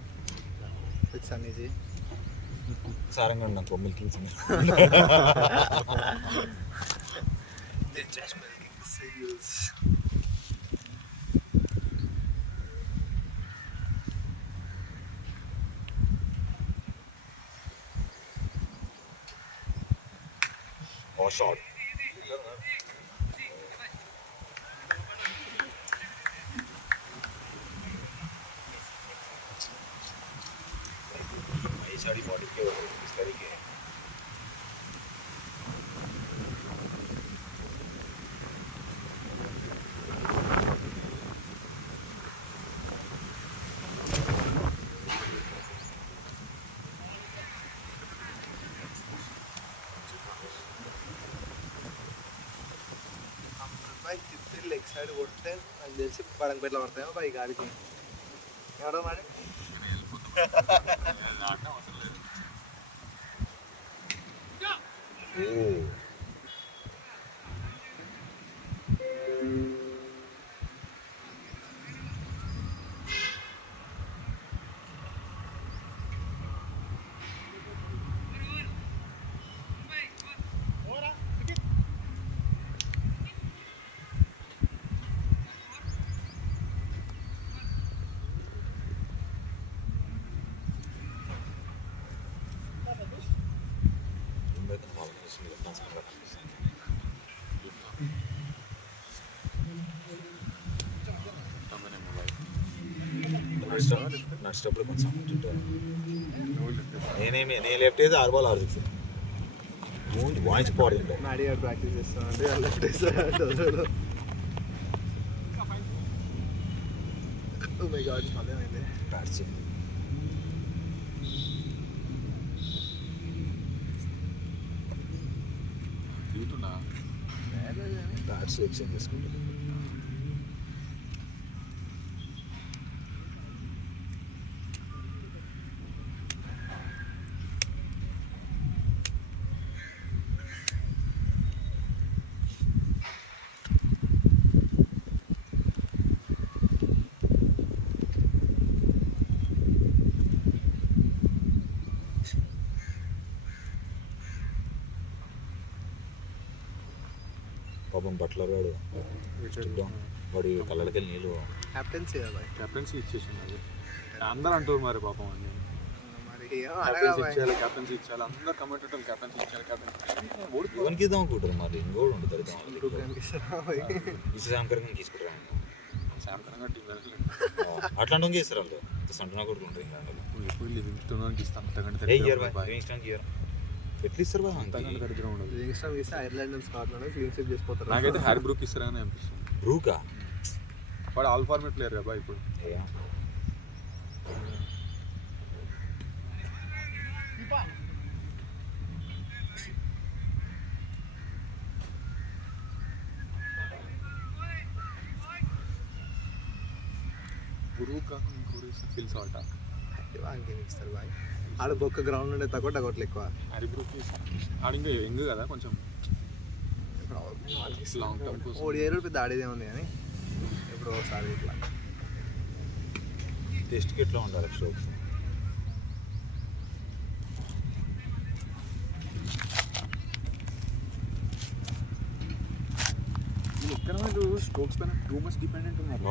with సన్నీజీ. సారంగా ఉన్నాను milking Just milking the signals. or short. ये सारी बॉडी के इस तरीके भाई कितने लेग साइड కొడితే నాకు తెలిసి పడంపేటలో పడతాయో పై గాడికి ఎవడో మరి నడిచేటప్పుడు కొంచెం నేను లెఫ్ట్ అయితే 6 బాల్ 6 సిక్స్ వాయించిపోవడం నాడి గారు ప్రాక్టీస్ చేస్తామంటే లెఫ్ట్ వేస్తాడు. ఓ మై గాడ్ మళ్ళీ అయింది. బ్యాట్స్ దిగుతున్నా బ్యాట్స్ ఎక్స్చేంజ్ చేసుకుంటారు. పాపం బట్లర్ వాడు వాడి కళ్ళకి నీళ్ళు కెప్టెన్సీ కదా కెప్టెన్సీ ఇచ్చేసింది అది అందరూ అంటారు మరి పాపం అని మరి కెప్టెన్సీ ఇచ్చేయాలి కెప్టెన్సీ ఇచ్చేయాలి అందరు కమెంటేటర్లు కెప్టెన్సీ ఇచ్చేయాలి కెప్టెన్సీ ఎవరికి ఇద్దాం అనుకుంటారు మరి ఇంకోటి ఉంటుంది ఇస్తాం తీసుకుంటారు శాంతనంగా టీం అట్లాంటి చేస్తారు వాళ్ళు సంటున్నా కూడా ఉంటుంది ఎప్పుడు లివింగ్స్టోన్కి ఇస్తాం అంతకంటే ఎట్లా ఇస్తారు అంతకంటే దరిద్రం ఉండదు. లివింగ్స్టన్ ఇస్తే Ireland and Scotland clean sweep చేసిపోతారు. నాకైతే హ్యారీ బ్రూక్ ఇస్తారని అనిపిస్తుంది. బ్రూకా వాడు ఆల్ ఫార్మేట్ ప్లేయర్ కదా ఇప్పుడు. బ్రూక్ కాకుండా ఇంకోటి ఫిల్ సాల్ట్ వానికి ఇస్తారు బాయ్. ఆడ బొక్క గ్రౌండ్ ఉండే తక్కువ టగొట్లు ఎక్కువ. హ్యారీ బ్రూక్ ఆడ ఇంకా యంగ్ కదా కొంచెం లాంగ్ టర్మ్ కోసం ఓడిఐలో పెద్ద ఆడేదే ఉంది కానీ ఇప్పుడు ఒకసారి ఇట్లా టెస్ట్కి ఎట్లా ఉండాలి స్ట్రోక్స్ ఎక్కడ వాళ్ళు స్ట్రోక్స్ పైన టూ మచ్ డిపెండెంట్ ఉన్నారు.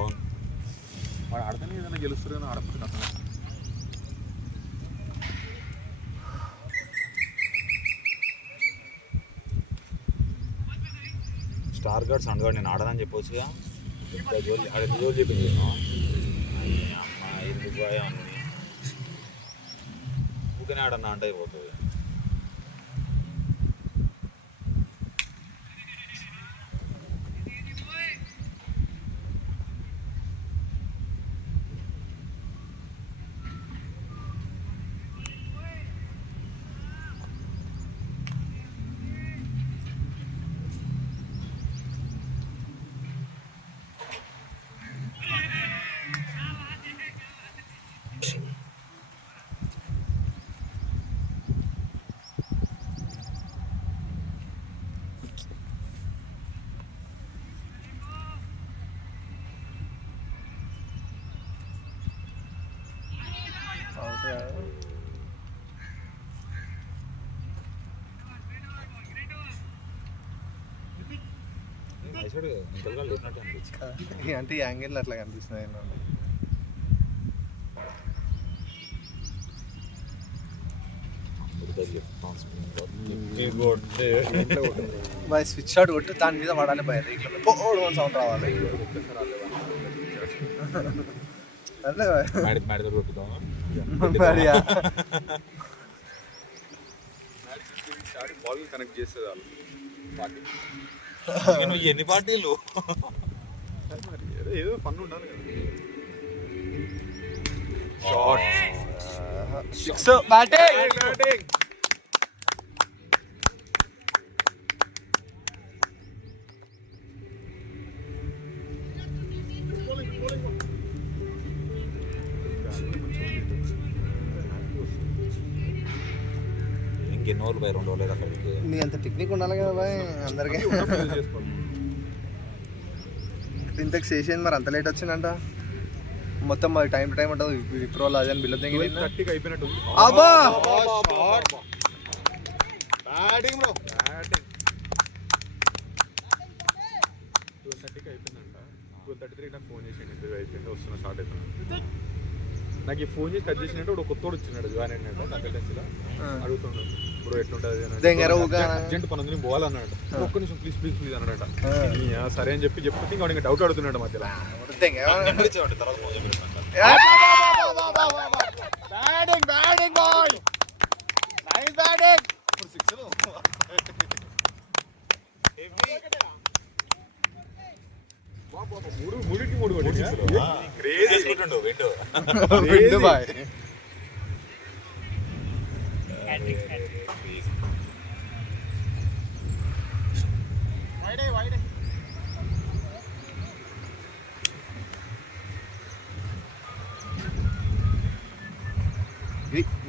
వాడు ఆడితేనే ఏదైనా గెలుస్తారు కానీ ఆడకపోతే అసలు స్టార్ గార్డ్ సన్ గార్డ్ నేను ఆడదని చెప్పవచ్చుగా. ఆడ రోజు చెప్పింది నేను అమ్మ ఎందుకు అన్నీ ఊకనే ఆడన్నా అంటే అయిపోతుంది. అంటే ఈ యాంగిల్ అట్లా కనిపిస్తుంది ఏంటంటే బాయ్ స్విచ్ షాట్ కొట్టి దాని మీద పడాలి బాయ్ ఇట్లా సౌండ్ రావాలి అదే బాయ్ బాల్ కనెక్ట్ చేసేది వాళ్ళు నువ్వు ఎన్ని పార్టీలు ఏదో ఫన్ ఉండాలి కదా. సిక్స్ బ్యాటింగ్ ఇంకెన్ని రోజులు పోయి 2 రోజులు అక్కడికి నీ అంత టెక్నిక్ ఉండాలి కదా బాయ్ అందరికీ. ఇంతకు చేసేది మరి అంత లేట్ వచ్చిందంట మొత్తం మరి టైం టు టైం ఉంటుంది విప్రోలో అదే బిల్లు దగ్గర 30కి అయిపోయినట్టు అబ్బా బ్యాటింగ్ బ్రో బ్యాటింగ్ 12:30కి అయిపోయిందంట 12:33 నాకు ఫోన్ చేసిండు ఇంటర్వ్యూ అయిపోయింది వస్తున్నా స్టార్ట్ అవుతున్నా నాకు ఈ ఫోన్ చేసి కట్ చేసినట్టు ఒక కొత్తోడు వచ్చినాడు జాయిన్ అయినట్టు కన్సల్టెన్సీలో అడుగుతున్నాడు బ్రో ఎట్లుంటుంది అర్జెంట్ పని ఉంది పోవాలన్నాడు ఒక్క నిమిషం ప్లీజ్ ప్లీజ్ ప్లీజ్ అన్నాడట సరే అని చెప్తే ఇంకా డౌట్ అడుగుతున్నాడు మధ్యలో మూడు boy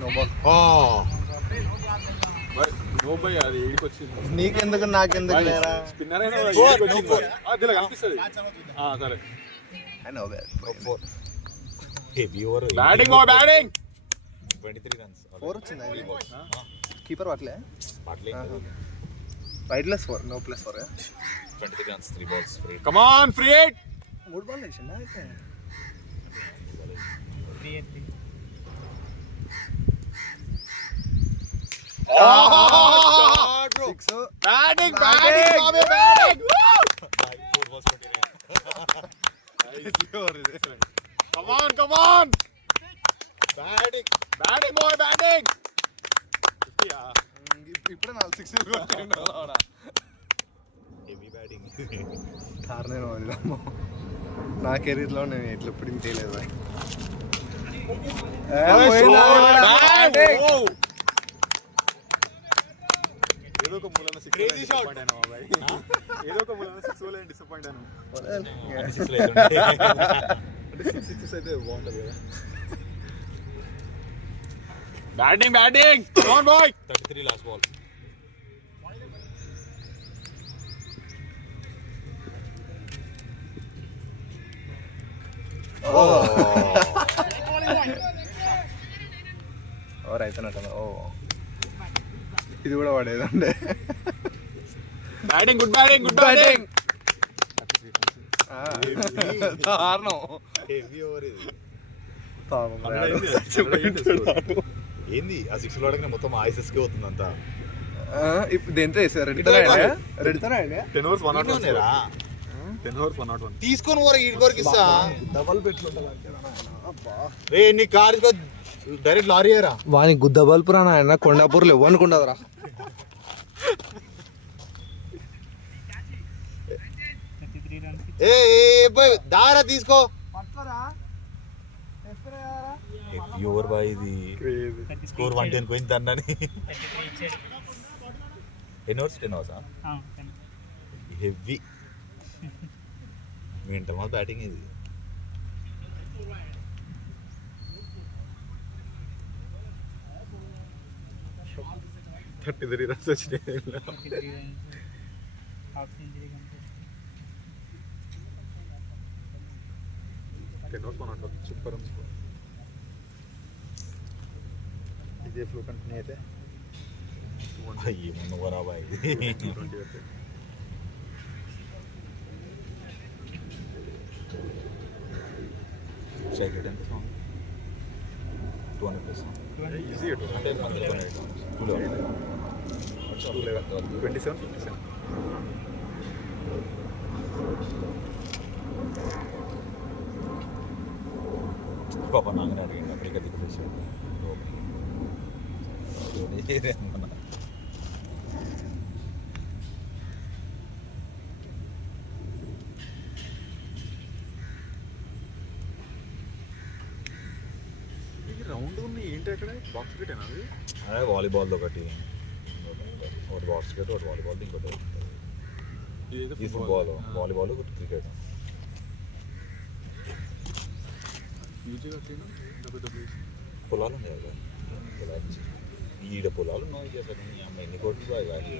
no ball no bye అది ఏడికి వచ్చింది నీకెందుకు నాకెందుకు లేరా స్పిన్నర్ అయినా కనిపిస్తుంది సరే no bat heavy over batting ఓ బ్యాటింగ్ 23 రన్స్ 4 వచ్చింది కీపర్ పట్లే పట్లేదు వైట్ లెస్ 4 no plus 4 23 runs 3 balls free come on free hit 3 ball వేసిందా అయితే six batting batting Bobby batting 4 balls 29 come on batting boy batting ఇప్పుడే 4 6 కొట్టిండు హెవీ బ్యాటింగ్ కారణం నా కెరీర్లో నేను ఎట్లా ఎప్పుడు చేయలేదు ఏదో ఒక మూలన డిసప్పాయింట్ అయినా బాబాయ్ ఏదో ఒక మూలన 6 ఓలే డిసప్పాయింట్ అయినా అంటే 6 6 అయితే బాగుంటది కదా batting come on boy 33 last ball over అవుతున్నట్టు ఇది కూడా పడేదండి బ్యాటింగ్ గుడ్ బ్యాటింగ్ దారుణం హెవీ ఓవర్ ఇది చెప్పండి ఏంది ఆ 6 లో అడిగిన మొత్తం ఆయిసెస్కే అవుతుంది అంతా ఇప్పుడు దేంతో వేసారు రెడ్డితో 10 overs 101 10 overs 101 తీసుకొని ఊర ఈ వరకు ఇస్తా డబల్ పెట్టుకుంటా రే నీ కార్ డైరెక్ట్ లారీ రా వాని గుద్ద బల్పురా నాయన కొండాపూర్లో ఇవ్వనుకుంటుందిరా ఏ దారా తీసుకో ఓవర్ బాయ్ ఇది స్కోర్ 110 పోయింది దాన్ని ఎన్ని ఓవర్స్ 10 అవర్సా హెవీ మీ ఇంటర్ బ్యాటింగ్ ఇది రన్స్ వచ్చినాయి సూపర్ ఇదే ఫ్లో కంటిన్యూ అయితే అయ్యి ముందు బరాబాయ్ స్ట్రైక్ రేట్ ఎంత సాంగ్ 200 ప్లస్ ఈజీ అంటే 27, 57. పాప నాగానే అడిగింది అక్కడికి దిగుపేసాడు రౌండ్ ఉంది ఏంటి అక్కడ బాక్స్ క్రికెట్ అది అదే వాలీబాల్ ఒకటి బాక్స్ క్రికెట్ ఒకటి వాలీబాల్ ఇంకోటి ఈ ఫుట్బాల్ వాలీబాల్ ఒకటి క్రికెట్ పొలాలు ఉన్నాయి కదా పొలాలు ఈడ పొలాలు ఉన్నాయి చేశారు మీ అమ్మ ఎన్ని కోట్లు వాల్యూ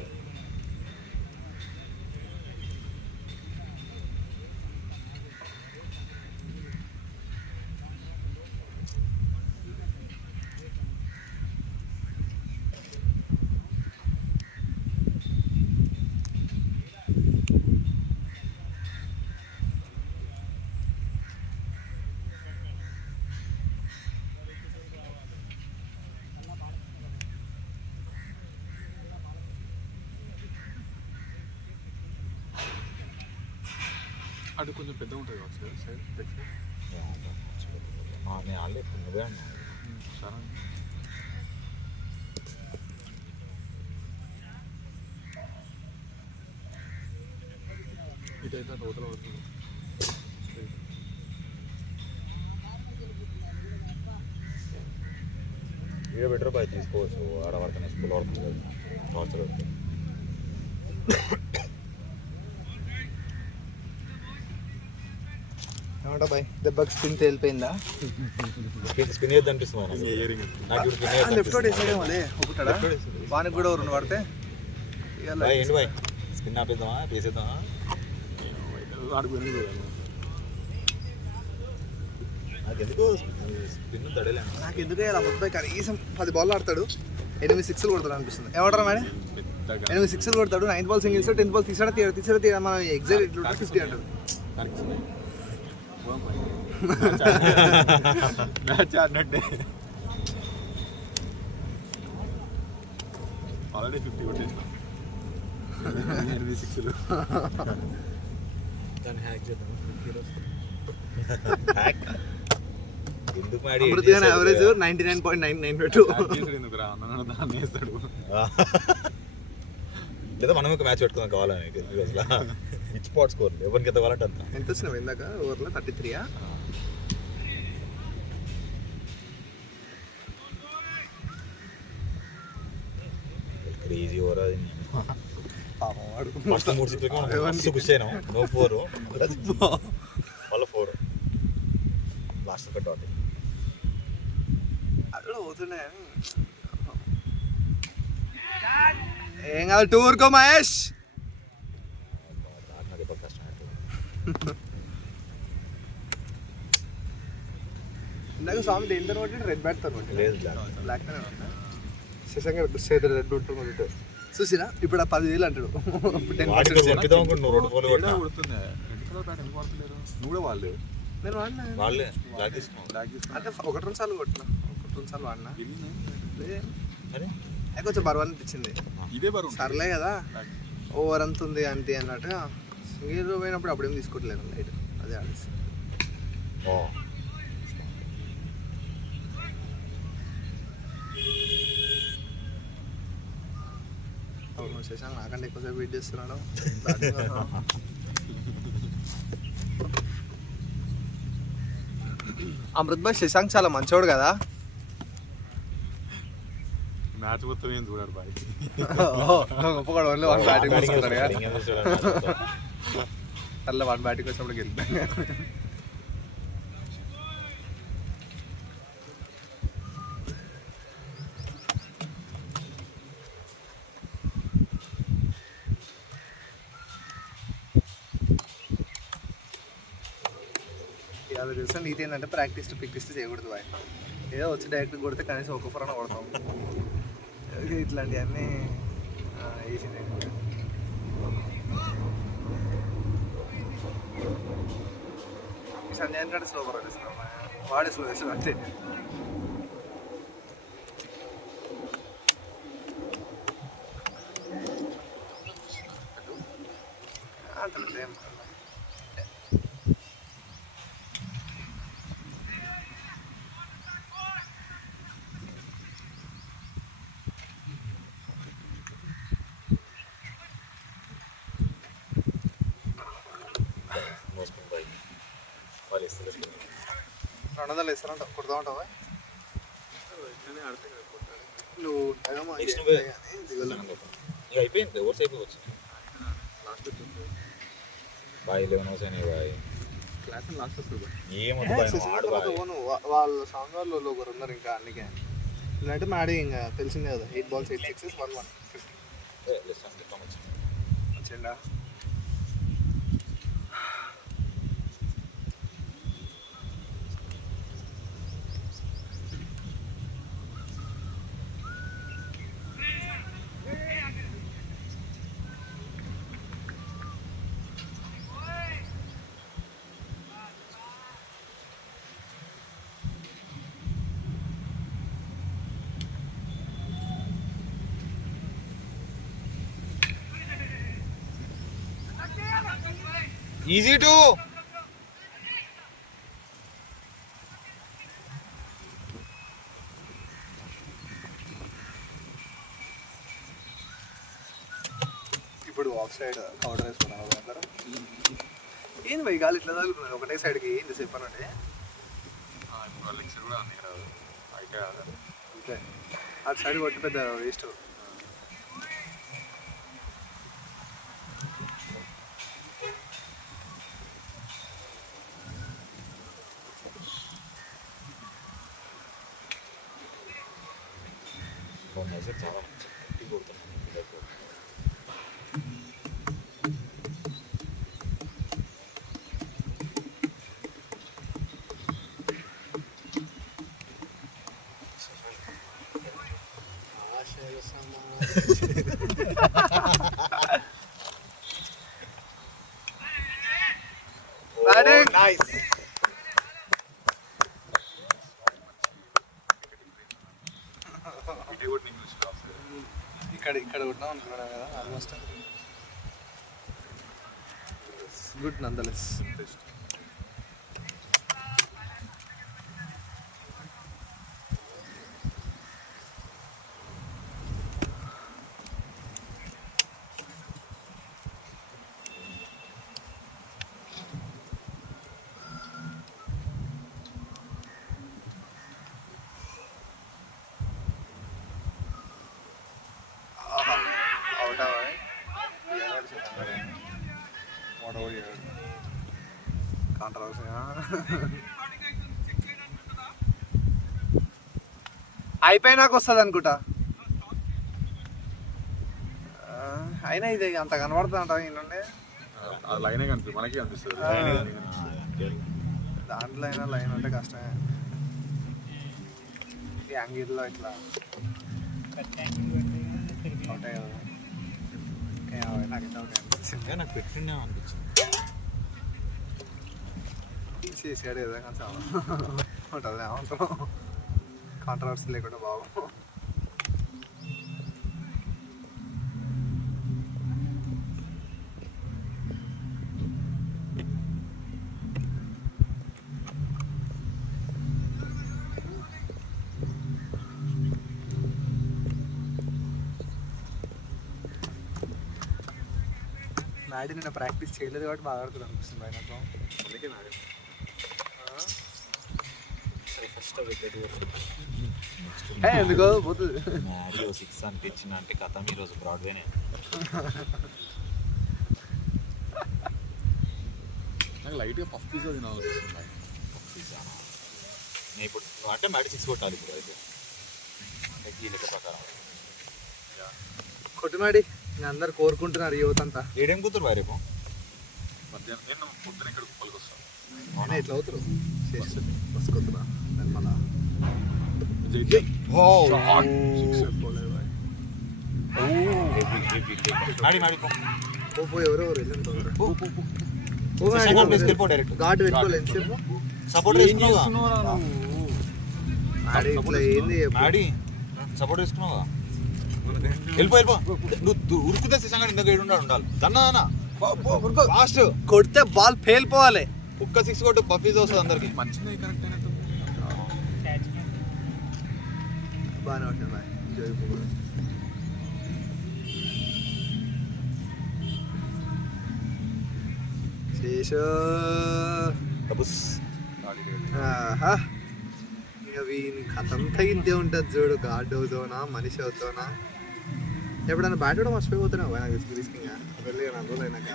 అది కొంచెం పెద్ద ఉంటుంది కావచ్చు కదా సైడ్ నేను ఆల్రెడీ నువ్వే అన్నా చాలా ఇటైతే రోతల పడుతుంది వీడియో బెటర్ బాయ్ తీసుకోవచ్చు ఆడవారికైనా స్కూల్ పడుతుంది టార్చర్ అవుతుంది ఏమంటా బాయ్ దెబ్బకి స్పిన్ తేలిపోయిందా స్పిన్ చేద్దాం అనిపిస్తుంది నాకు ఇప్పుడు లెఫ్ట్ అవుట్ వేసాడేమో అదే ఒకటాడా వానికి కూడా 2 పడితే ఏంటి బాయ్ స్పిన్ ఆపేద్దామా వేసేద్దామా నాకు ఎందుకు స్పిన్ తడలేను నాకు ఎందుకు ఇలా ముప్పై కనీసం 10 బాల్ ఆడతాడు 8 6లు కొడతాడు అనిపిస్తుంది ఏమంటారా మేడం 8 6లు కొడతాడు 9th ball singles 10th ball తీసాడా మనం ఎగ్జాక్ట్ ఇట్లా 50 అంటాడు మ్యాచ్ ఆడినట్టే ఆల్రెడీ 50 కొట్టేసిన 6లు దాన్ని హ్యాక్ చేద్దాం ఎందుకు అమృత్ గారి యావరేజ్ 99.992 ఎందుకు రా అన్న దాన్ని వేస్తాడు లేదా మనం ఒక మ్యాచ్ పెట్టుకుందాం కావాలని ఈరోజులా ఇచ్ పాట్ స్కోర్ ఎవరికి ఎంత కావాలంటే అంత ఎంత వచ్చినావు ఇందాక ఓవర్లో 33 క్రేజీ ఓవర్ అది పాపం వాడు ఫస్ట్ 3 సిక్స్లకి మస్తు ఖుషి అయినాం నో 4 మళ్ళీ 4 లాస్ట్ ఒక డాట్ అది కూడా పోతుండే ఏం కాదు టూర్కో మహేష్ నాకు ఎప్పుడు కష్టం అవుతుంది ఇందాక స్వామి దేనితో కొట్టి రెడ్ బ్యాట్ తో కొట్టి లేదు బ్లాక్ శశంగా చేతులు రెడ్ ఉంటుంది చూసినా ఇప్పుడు ఆ 10,000 అంటాడు 10% కొట్టిద్దాం అనుకుంటు నువ్వు 2 బాల్ కొట్టినా కొడుతుంది రెడ్ కలర్ బ్యాట్ ఎందుకు వాడతలేరు నువ్వు కూడా వాళ్ళు నేను వాడినా వాళ్ళే బ్లాక్ తీసుకున్నావు బ్లాక్ తీసుకుని అంటే 1-2 సార్లు కొట్టినా 1-2 సార్లు వాడినా అరే కొంచెం బరువు అనిపించింది ఇదే బరువు సర్లే కదా ఓవర్ అంత ఉంది అంతే అన్నట్టుగా సింగిల్ పోయినప్పుడు అప్పుడేం తీసుకోవట్లేదు లైట్ అదే ఆడేసి అవును శశాంక్ నాకంటే ఎక్కువసేపు వెయిట్ చేస్తున్నాడు అమృత్ భాయ్ శశాంక్ చాలా మంచోడు కదా మ్యాచ్ మొత్తం ఏం చూడాలి బాయ్ గొప్పగా ఓన్లీ 1 బ్యాటింగ్ వస్తుంటాడు కదా అట్లా 1 బ్యాటింగ్ వచ్చినప్పుడు గెలుతాను అది తెలుసా నీతి ఏంటంటే ప్రాక్టీస్ పిక్టిస్ చేయకూడదు బాయ్ ఏదో వచ్చి డైరెక్ట్ కొడితే కనీసం ఒక ఫోర్ కొడతాం ఇట్లాంటివన్నీ వేసింది సంజయ్ కంటే స్లో పర్వాలేదు వాడే స్లో వేసాడు అంతే. వాళ్ళు ఇస్తారు 200 ఇస్తారంట. కొడతా ఉంటావా నువ్వు? అయిపోయింది ఓవర్స్ అయిపోవచ్చు. బాయ్ 11 అవర్స్ అయినాయి బాయ్. క్లాస్ లాస్ట్ వస్తుంది ఏమొద్దు బాయ్ వాళ్ళ సాంగ్ వాళ్ళు ఒకరు ఉన్నారు ఇంకా. అందుకే ఇలాంటి మాడి ఇంకా తెలిసిందే కదా. 8 balls 8 sixes 1 వచ్చిందా? ఈజీ టు ఇప్పుడు ఆఫ్ సైడ్ కౌంటర్ వేసుకున్నాను అందరం. ఏంది భయ్ గాలి ఇట్లా తగులుకున్నది ఒకటే సైడ్కి? ఏంది సేపు అనంటే లెక్చర్ కూడా ఉంది కదా అయితే అంతే. అటు సైడ్ కొట్టి పెద్ద వేస్ట్. చాలా గట్టి కొడుతున్నాను. నైస్. ఇక్కడ కొట్టినాం అనుకున్నాను కదా. ఆల్మోస్ట్ గుడ్ నందలెస్. అయిపోయినాక వస్తుంది అనుకుంటా. అయినా ఇది అంత కనబడుతుంది అంట ఈయనండి. లైనే కనిపి మనకి కనిపిస్తుంది. దాంట్లో అయినా లైన్ అంటే కష్టమే. ఈ యాంగిల్లో ఇట్లా ఉంటాయి కదా. నాకు పెట్టిండే అనిపించింది. చేసాడు కదా కొంచెం ఉంటుంది. ఏమంటాం కాంట్రవర్సీ లేకుండా బాగు. మ్యాడీ నిన్న ప్రాక్టీస్ చేయలేదు కాబట్టి బాగా ఆడుతుంది అనిపిస్తుంది ఆయనతో. అందుకే నాడు ఎందుకో పోతుంది. మ్యారీ 6 అనిపించింది అంటే కథ ఈరోజు బ్రాడ్వేనే. నాకు లైట్గా పఫ్ పిజ్జా తినాలనిపిస్తుంది. పఫ్ పిజ్జా నేను ఇప్పుడు నువ్వు అంటే మ్యారీ 6 కొట్టాలి ఇప్పుడు అయితే ఈ లెక్క ప్రకారం. కొట్టుమాడి అందరు కోరుకుంటున్నారు యువత అంతా. ఏడేం కూతురు బాయ్ రేపు మధ్యాహ్నం నేను పొద్దున ఇక్కడ కుప్పలకి వస్తాను. అయినా ఇట్లా అవుతారు బస్ కొత్తురా మళ్ళా డైరెక్ట్ గాడ్ పెట్టుకోలేదు ఎంతసేపు. సపోర్ట్ వేసుకున్నావా ఇట్లా ఏంది ఆడి సపోర్ట్ వేసుకున్నావా వెళ్ళిపో నువ్వు ఉరుకుతే శశాంక్ ఇందాక ఏడున్నాడు ఉండాలి దన్నా ఫాస్ట్ కొడితే బాల్ పేలిపోవాలి. ఒక్క 6 కొట్టు పఫీస్ వస్తుంది అందరికి. మంచిగా కరెక్ట్ అయినట్టుంది. బాగానే ఉంటుంది బాయ్. శేషు ఆహా, ఇంకా వీని కథంతా ఇంతే ఉంటుంది చూడు. గార్డ్ అవుతావునా మనిషి అవుతావునా. ఎప్పుడైనా బ్యాట్ కూడా మర్చిపోతున్నావు నాకు రిస్కింగ్ వెళ్ళి నా రోజులు అయినాక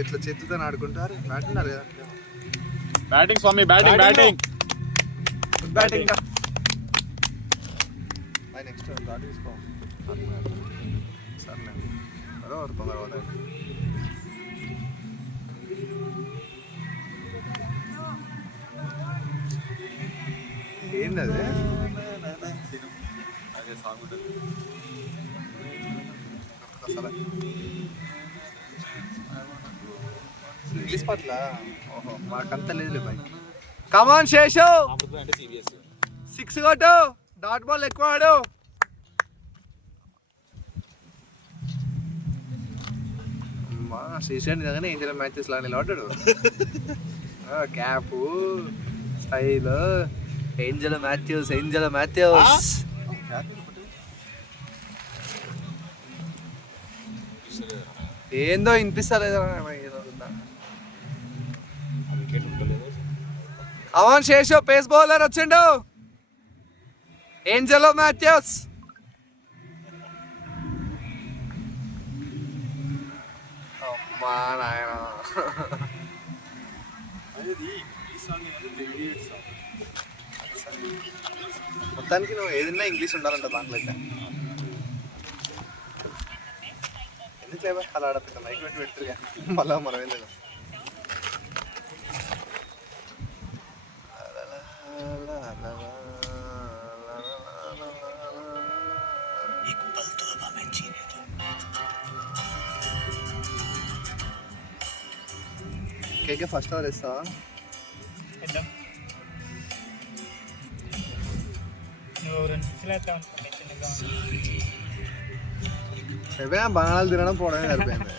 ఇట్లా చేతులతో ఆడుకుంటారు. బ్యాట్ ఉండాలి కదా. Batting Swami, batting batting batting next guard తీసుకో. సర్లే అదో తొందర అవుతాయి. ఏంది అది? అదే సాంగ్ ఉంటుంది. ఇంగ్లీష్ పట్ల ఓహో మాకంతా లేదు బాయ్. కమాన్ శేషు, అంటే CBS 6 కొట్టు. డాట్ బాల్ ఎక్కువ ఆడు. శేషు నిజంగానే ఏంజల్ మ్యాచెస్ లాగా నిలబడ్డాడు. Cap style Angel Mathews. ఏందో వినిపిస్తలేదు. అవన్ శేషు పేస్ బౌలర్ వచ్చిండు. Angelo Mathews. అమ్మా నాయన, మొత్తానికి నువ్వు ఏదైనా ఇంగ్లీష్ ఉండాలంట దాంట్లో. ఎందుకు లేవా అలా ఆడతా మైక్ పెట్టి పెడుతురుగా మళ్ళా మనం ఏం లేదు. కేకే ఫస్ట్ ఓవర్ ఇస్తావా? బనానాలు తినడం పోవడమే సరిపోయింది.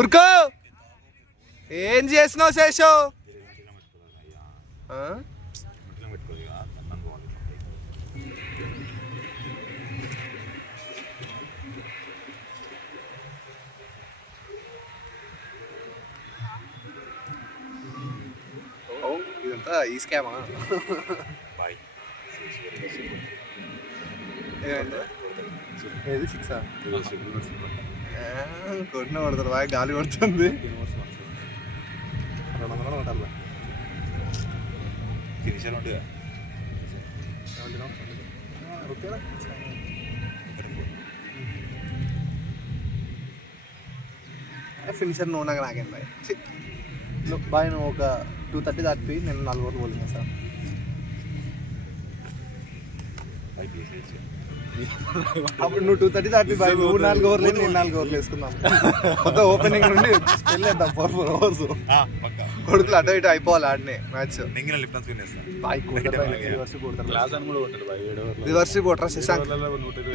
ఉరుకో, ఏం చేసినావు శేషు? ఇదంతా ఈ స్కామా? ఏది 6 కొట్టిన పడతారు బాగా గాలి కొడుతుంది. 200 కొట్టాలి. ఫినిషర్ ఉంటుంది ఫినిషర్ నువ్వు నాకు నాకేం బాయ్. బాయ్ నువ్వు ఒక 230 దాటిపోయి నేను 4 ఓవర్లు బౌలింగ్ చేస్తాను. అప్పుడు నువ్వు 230 దాటి బాయ్, నువ్వు 4 ఓవర్లు నేను 4 ఓవర్లు వేసుకుందాం. మొత్తం ఓపెనింగ్ నుండి స్పెల్ చేద్దాం 4 ఓవర్స్. కొడుకులు అటు ఇటు అయిపోవాలి ఆడినే మ్యాచ్. రివర్స్ స్వీప్ కొట్టరా శశాంక్,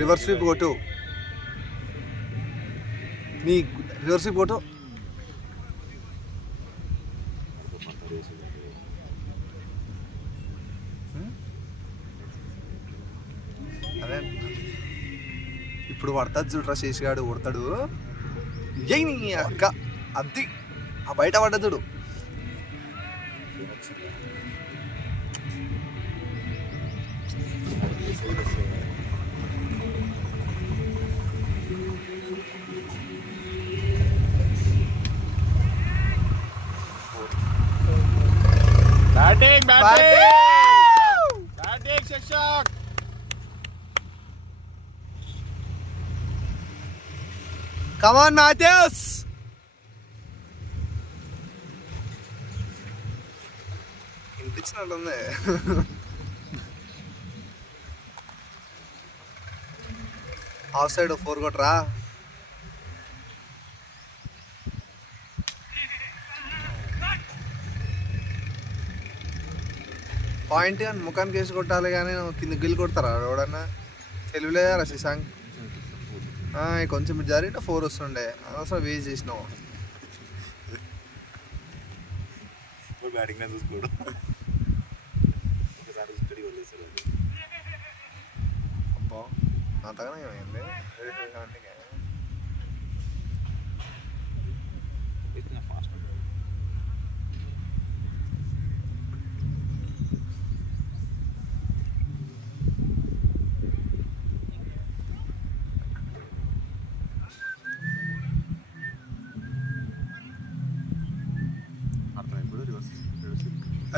రివర్స్ స్వీప్ కొట్టు. నీ రివర్స్ స్వీప్ కొట్టు. అదే ఇప్పుడు పడుతుంది చూడరా శేషిగాడు కొడతాడు. ఏ నీ అక్క అది ఆ బయట పడ్డది చూడు. Come on, Matthews. ఇంటిచ్చినట్టుంది. ఆఫ్ సైడ్ 4 కొట్టరా. పాయింట్ అని ముఖానికి వేసి కొట్టాలి కానీ కింద గిల్లు కొడతారా ఎవడన్నా? తెలివిలేదా శశాంక్? కొంచెం జరిగితే 4 వస్తుండే, అసలు వేస్ట్ చేసినావు. బ్యాటింగ్ చూసుకోడు ఒకసారి అబ్బా అంతగానే ఏమైంది? ఫాస్ట్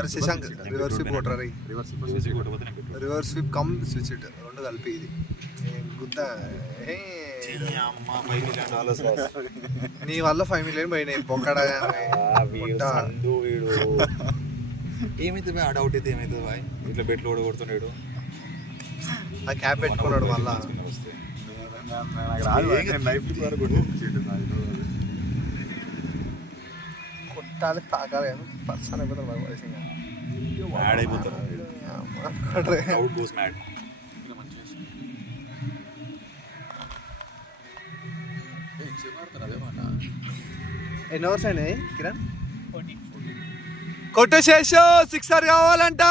అరే శశాంక్ రివర్స్ స్వీప్ కొట్టరా. Reverse sweep come switch it రెండు కలిపి ఇది గుద్ద. నీ వల్ల 5 మిలియన్ పోయినాయి పొక్కడా. ఏమైతుంది డౌట్ అయితే ఏమవుతుంది బాయ్? ఇట్లా బెట్లు కూడా కొడుతున్నాడు. ఆ క్యాప్ పెట్టుకున్నాడు మళ్ళా. కొట్టాలి తాకాలి కానీ పర్సన్ అయిపోతారు బాగా వయసుగా. ఎన్ని ఓవర్స్ అయినాయి కిరణ్? కొట్టేసేసో 6 కావాలంట.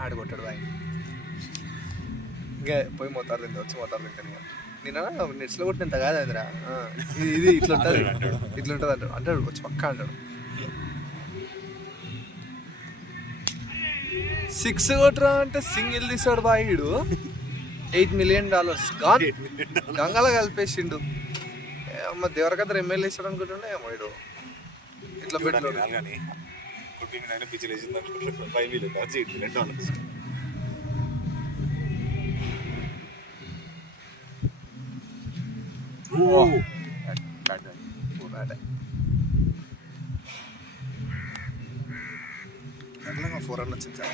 ఆడు కొట్టాడు బాయ్. ఇంకా పోయి మోతారు తింది వచ్చి మోతారు తింటాను. నేను నెట్స్లో కొట్టినంత కాదు అదిరా. ఇది ఇట్లా ఉంటుంది ఇట్లా ఉంటుంది అంటాడు అంటాడు వచ్చి పక్క అంటాడు. 6 కొట్టరా అంటే సింగిల్ తీసాడు బాయ్. వీడు $8 మిలియన్ గాన్ గంగలో కలిపేసిండు. అమ్మ దేవరకద్ర ఎమ్మెల్యే ఇస్తాడు అనుకుంటుండే ఏమో వీడు. ఇట్లా పెట్టాడు. ఎట్లా 4 రన్ వచ్చింది సార్.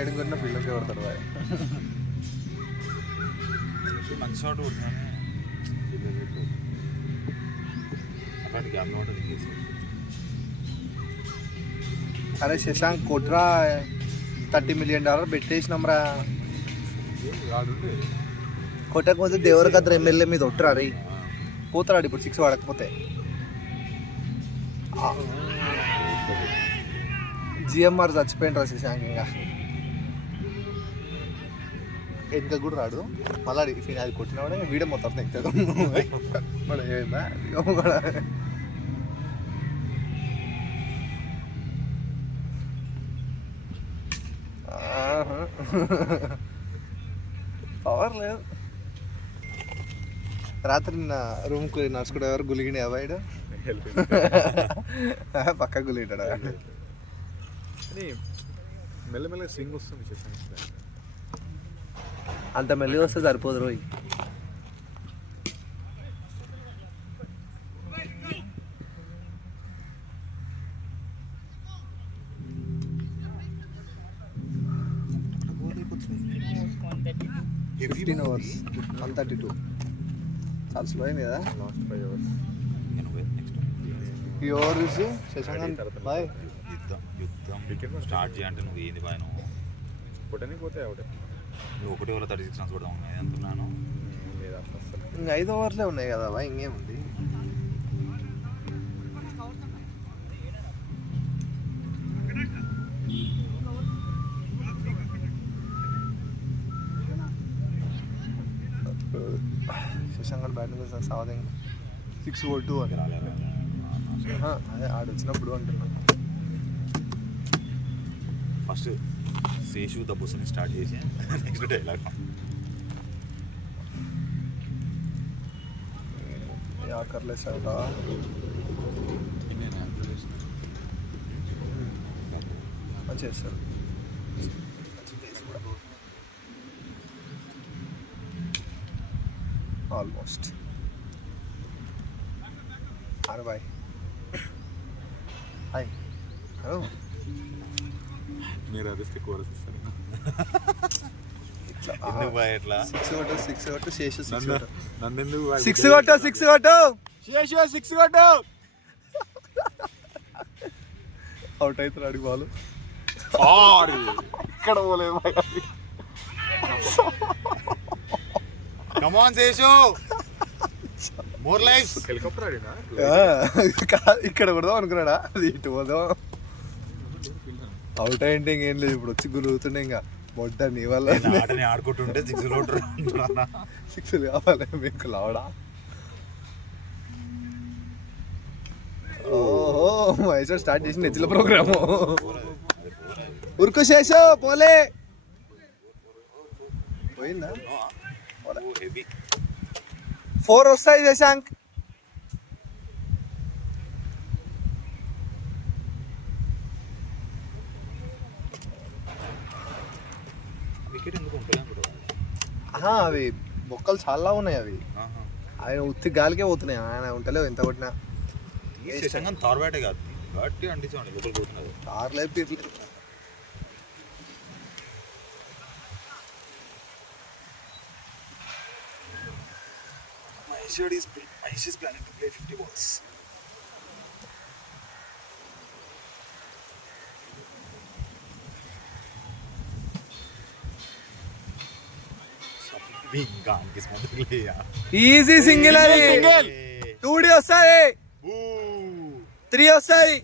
ఎడుగున్న ఫీల్డ్కి కొడతాడు బాయ్. మంచి షాట్ కొడుతున్నాను. అరే శశాంక్ కొట్రా. $30 మిలియన్ పెట్టేసినాంరా. కొట్టకపోతే దేవరకద్ర ఎమ్మెల్యే మీద ఒట్టరా రే. పోతాడు ఇప్పుడు 6 వాడకపోతే. జిఎంఆర్ చచ్చిపోయినరా శశాంక్. ఇంకా ఇంకా కూడా రాడు మళ్ళీ. అది కొట్టినవాడే వీడియో మొత్తం నెక్తాడు. పవర్ లేదు. రాత్రి నా రూమ్కి నడుచుకుంటే ఎవరు గులిగినాయి అవాయిడ్ పక్క గులిగిటాడు. మెల్లమెల్లగా సింగ్ వస్తుంది శశాంక్. అంత మెల్లి వస్తే సరిపోదు రోయ్. $15 overs 132 చాలా స్లో అయింది కదా. Last 5 hours. ఈ ఓవర్ చూసి శశాంక్ బాయ్ యుద్ధం స్టార్ట్ చేయాలంటే నువ్వు ఏంది బాయ్? నువ్వు కొట్టడానికి పోతే ఒకటే నువ్వు 1 over 36 runs కొడదాం అంటున్నాను. లేదా అసలు ఇంకా 5 ఓవర్లే ఉన్నాయి కదా బాయ్, ఇంకేముంది. శశాంక్ గడ్ బ్యాటింగ్ కోసం సావదింగ్ 6-2 అని అదే ఆడు వచ్చినప్పుడు అంటున్నాను. ఫస్ట్ శేషు దబ్బుసుని స్టార్ట్ చేసి నెక్స్ట్ డైలాగ్ ఆకర్లేసాట చేస్తారు. ఆల్మోస్ట్ అరే బాయ్ హాయ్ హలో మీరు అదిస్తే కోరస్ ఇస్తారు. ఎందుకు బాయ్ ఎట్లా 6 కొట్టు శేషు 6 కొట్టు నన్నెందుకు 6 కొట్టు 6 కొట్టు శేషు 6 కొట్టు అవుట్ అవుతున్నాడు బాల్ ఇక్కడ పోలేదు come on Seshu more life. Helicopter ఆడినా ఇక్కడ కొడదాం అనుకున్నాడా, అది ఇటు పోదాం. అవుట్ అయింటే ఇంకేం లేదు, ఇప్పుడు వచ్చి గురుగుతుండే ఇంకా మొట్ట నీ వల్ల ఆటని ఆడుకుంటుంటే 6 కావాలి మీకు లావడా. ఓహో మహేష్ స్టార్ట్ చేసి నెచ్చిల ప్రోగ్రాము. ఉరుకు శేషు పోలే పోయిందా 4 వస్తాయి శశాంక్. వికెట్ ఎందుకు ఉంటుంది? అవి బొక్కలు చాలా ఉన్నాయి, అవి ఆయన ఉత్తి గాలికే పోతున్నాయి, ఆయన ఉంటలేవు ఎంత కొట్టినా. శశాంక్ తార్ బ్యాటే కాదు గట్టి అంటించండి లోపలికి పోతున్నది. తార్లే పీర్లేదు. Mahesh is planning to play 50 balls. Easy single అది. 2D వస్తాయి, 3 వస్తాయి.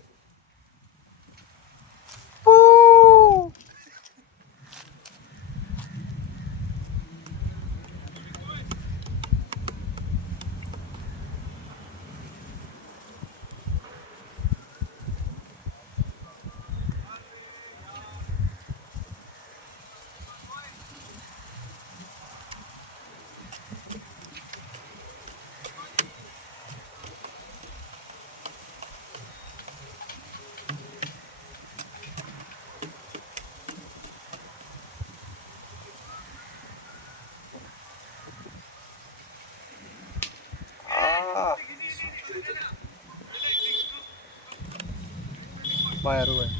బాయ్ అరు బాయ్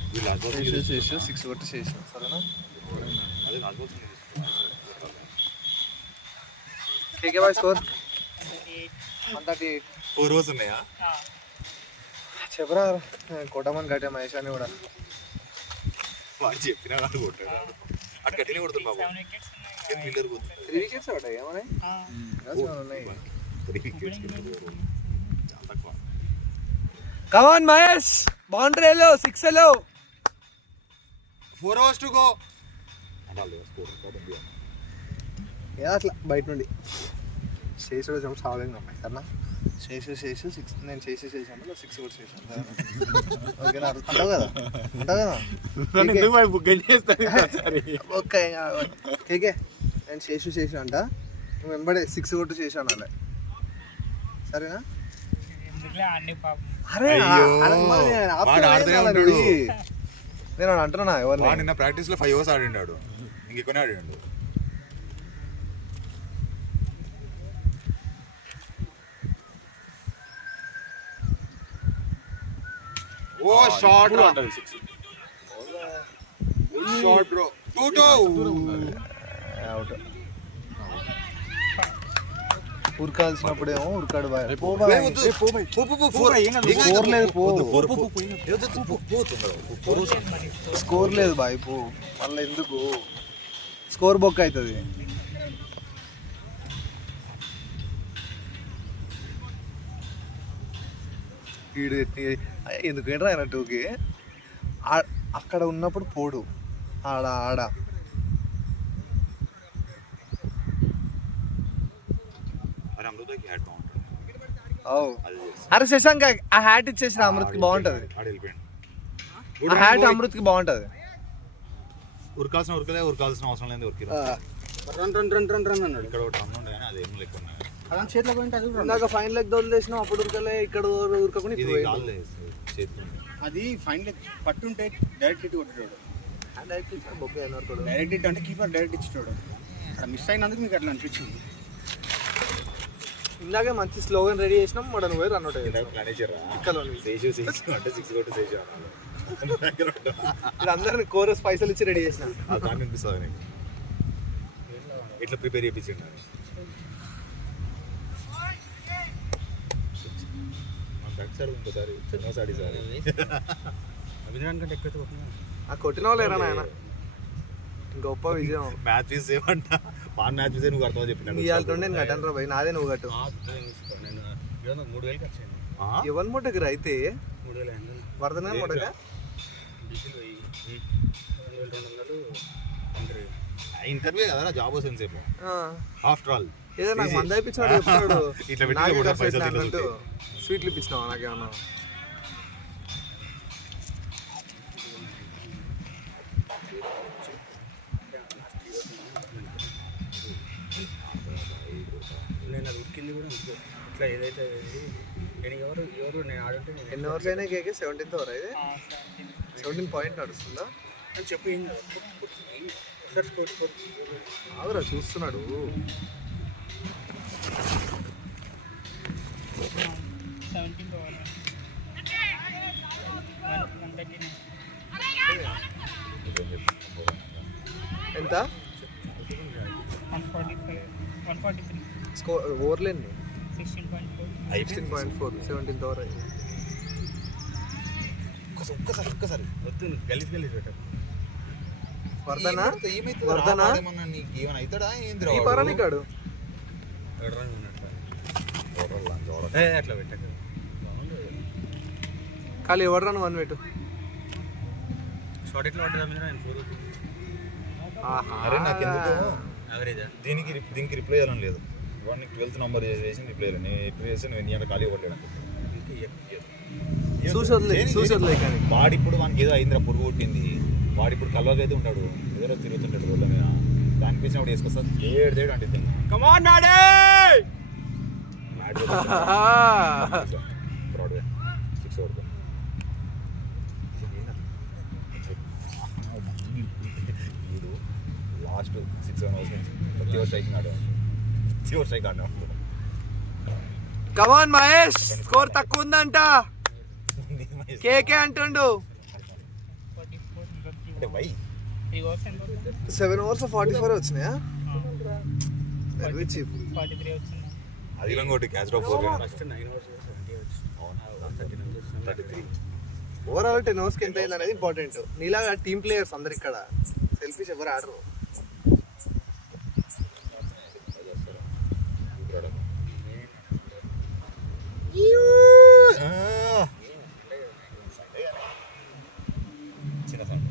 చేసు 6 కొట్టి చేసు సరేనా. కేకే బాయ్ స్కోర్ 138. 4 రోజు ఉన్నాయా చెప్పరా కొట్టమని కట్టే మహేష్ అని కూడా. వాడు చెప్పినా కాదు కొట్టాడు, అటు గట్టినే కొడుతుంది బాబు. 3 వికెట్స్ ఒకటి ఏమన్నా ఉన్నాయి. 3 వికెట్స్ చాలా తక్కువ. కమాన్ మహేష్, బౌండరీ లో 6 లో 4 hours to go. అట్లా బయట నుండి చేసి వచ్చినప్పుడు సాగుతుంది అమ్మాయి సరేనా. చేసి 6 నేను చేసాను 6 కూడా చేసాను ఓకేనా. అంటావు కదా ఓకే కేకే నేను చేసి అంట, నువ్వు వెంబడే 6 కొట్టు చేసాను అలా సరేనా. అరే నేను అంటున్నా ఎవరు నిన్న ప్రాక్టీస్ లో 5 hours ఆడిండాడు, ఇంకెక్కువనే ఆడిండు. ఓ షార్ట్ షార్ట్ బ్రో 2-2 అవుట్. ఉరకాల్సినప్పుడేమో ఉరకాడు బాయ్. స్కోర్ లేదు బాయ్ పో, మళ్ళీ ఎందుకు స్కోర్ బొక్క అవుతుంది. ఎందుకు ఏంట్రా ఆయన 2కి అక్కడ ఉన్నప్పుడు పోడు ఆడ చదువుతాకి హ్యాట్ బాగుంటుంది అది చేసి అరే శశాంక్ ఆ హ్యాట్ ఇచ్చేసిన అమృత్కి బాగుంటది. ఆడు వెళ్ళిపోయాడు. ఆ హ్యాట్ అమృత్కి బాగుంటది. ఉరకాల్సిన ఉరకలే, ఉరకాల్సిన అవసరం లేదు ఉరికి. Run run run run run అన్నాడు. ఇక్కడ ఒకటి అన్నుండే కానీ అది ఏం లెక్క ఉన్నాయి. అలా చేతిలో పోయింటే అది కూడా ఇందాక ఫైన్ లెగ్ వదిలేసినాం, అప్పుడు ఉరకలే, ఇక్కడ ఉరకకుండా ఇది ఇప్పుడు కాదు చేతి అది ఫైన్ లెగ్ పట్టుంటే డైరెక్ట్ ఇటు కొట్టాడు. డైరెక్ట్ ఇచ్చిన బొక్క అయినారు. డైరెక్ట్ ఇట్ అంటే కీపర్ డైరెక్ట్ ఇచ్చాడు. అక్కడ మిస్ అయినందుకు మీకు అట్లా అనిపించింది. ఇందాకే మంచి స్లోగన్ రెడీ చేసినాం, మడన్ పోయి రన్ అవుట్ అయ్యారు. అంటే 6 కొట్టి సేజు ఇప్పుడు అందరిని కోరస్ పైసలు ఇచ్చి రెడీ చేసిన. దాన్ని అనిపిస్తుంది నీకు ఎట్లా ప్రిపేర్ చేయించండి అని. సార్ ఇంకోసారి చిన్నసారి సారి అభినందన కంటే ఎక్కువ కొట్టినా ఆ కొట్టిన వాళ్ళు ఏరా నాయన గొప్ప విజయం. మ్యాచ్ ఫీజ్ ఏమంట పాన్ మ్యాచ్ ఫీజే నువ్వు కడతావు చెప్పినాను. ఇవాళ నేను కట్టాను రా భయ్, నాదే నువ్వు కట్టు. నేను 3000 ఖర్చు అయింది. ఎవరి ముట్టకి రైతే 3000 వరదన ముట్టక డీజిల్ పోయి 2200 ఇంటర్వ్యూ కదా జాబ్ వస్తుంది సేపు ఆఫ్టర్ ఆల్. ఏదో నాకు మంది అయిపించాడు చెప్తాడు. ఇట్లా పెట్టి నాకే కూడా ఖర్చు పైసలు పెట్టినా తినొద్దు. అన్నట్టు స్వీట్లు ఇప్పించినావా నాకేమన్నా? నేను అది ఉరికింది కూడా ఇట్లా ఏదైతే నేను ఎవరు నేను ఆడుంటే ఎన్ని ఓవర్స్ అయినా కేకే 17th ఓవర్ ఇది 17 పాయింట్ నడుస్తుందా అని చెప్పి ఏం సార్ స్కోర్ ఆగురా చూస్తున్నాడు. ఎంత స్కోర్ ఓవర్లేండి 16.4 17th ఓవర్ అయింది. ఒక్కసారి వద్దు గలీజ్ పెట్టారు. వర్ధనా ఏమైతుంది వర్ధనా నీకు ఏమైనా అవుతాడా ఏంది ఈ పరాని కాడు అట్లా పెట్టాక ఖాళీ ఎవరు రాను 1 పెట్టు. షార్ట్ ఎట్లా పడ్డదా మీద ఆయన 4 అరే నాకు ఎందుకు యావరేజా దీనికి రిప్లై చేయాలని లేదు. వాడిని 12th నెంబర్ చేసి రిప్లై చేయాలి. నేను రిప్లై చేస్తే నువ్వు ఎన్ని ఖాళీ పడ్డాడు చూసొద్దులే కానీ వాడు ఇప్పుడు వానికి ఏదో అయిందిరా పురుగు కొట్టింది. వాడు ఇప్పుడు కల్వగా అయితే ఉంటాడు, ఏదో తిరుగుతుంటాడు రోడ్ల మీద. దానికి పిలిచిన వాడు వేసుకొస్తా ఏడు అంటే కమాన్ నాడే బ్రాడ్వే 6 వరకు వీడు లాస్ట్ 6-7 అవర్స్ నుంచి ప్రతి ఓవర్ స్ట్రైకింగ్ ఆడాడు. ప్రతి ఓవర్ స్ట్రైక్ ఆడినాడు. కమాన్ మహేష్ స్కోర్ తక్కువ ఉందంట కేకే అంటుండు. అంటే వై 7 overs 44 వచ్చినాయా? Very cheap. అది ఇంకోటి catch drop 4 first 9 hours 33 overall 10 overs ఎంత అయింది అనేది ఇంపార్టెంట్. నీలాగా టీమ్ ప్లేయర్స్ అందరు ఇక్కడ సెల్ఫీస్ ఎవరు ఆడరు. చిన్న సౌండ్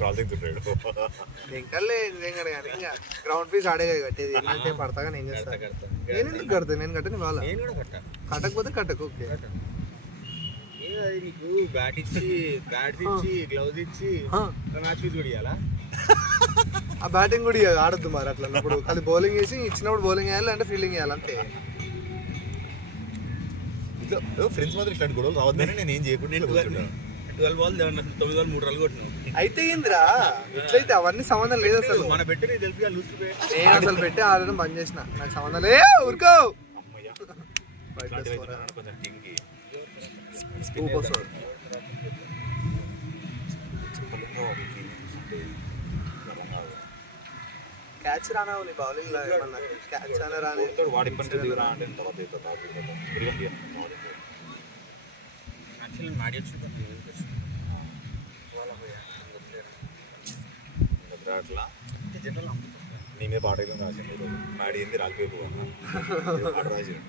ట్రాల్ తింటుంటాడు. ఇంకలే నిజంగా కానీ ఇంకా గ్రౌండ్ ఫీజ్ ఆడే కట్టేది. అంటే పడతాగా నేను చేస్తాను. నేను ఎందుకు కడతాను? నేను కట్టను వాళ్ళ నేను కూడా కట్టా. కట్టకపోతే కట్టకు. ఓకే నీకు బ్యాట్ ఇచ్చి గ్లౌజ్ ఇచ్చి మ్యాచ్ ఫీజ్ కూడా ఇవ్వాలా? ఆ బ్యాటింగ్ కూడా ఆడద్దు మరి అట్లా అన్నప్పుడు. అది బౌలింగ్ వేసి ఇచ్చినప్పుడు బౌలింగ్ వేయాలి, అంటే ఫీల్డింగ్ వేయాలి అంతే. ఇట్లా ఫ్రెండ్స్ మాత్రం ఇట్లాంటి గొడవలు రావద్దని నేను ఏం చేయకుండా 12 బాల్ 9 బాల్ 3 రన్లు కొట్టినావు. అయితే ఏందిరా ఇట్లయితే అవన్నీ సంబంధం లేదు అసలు. మన పెట్టి నీకు తెలుసు లూజ్ నేను అసలు పెట్టి ఆడడం బంద్ చేసిన. నాకు సంబంధం లే ఊరుకో. క్యాచ్ రానావు నీ బౌలింగ్ లో ఏమన్నా క్యాచ్ అనే రాని వాడి పని దిగురా అంటే తర్వాత యాక్చువల్లీ మ్యాడీ వచ్చి అట్లా నీ మీద పాట రాసింది. మ్యాడీ ఏంది రాలిపోయి పాట రాసింది.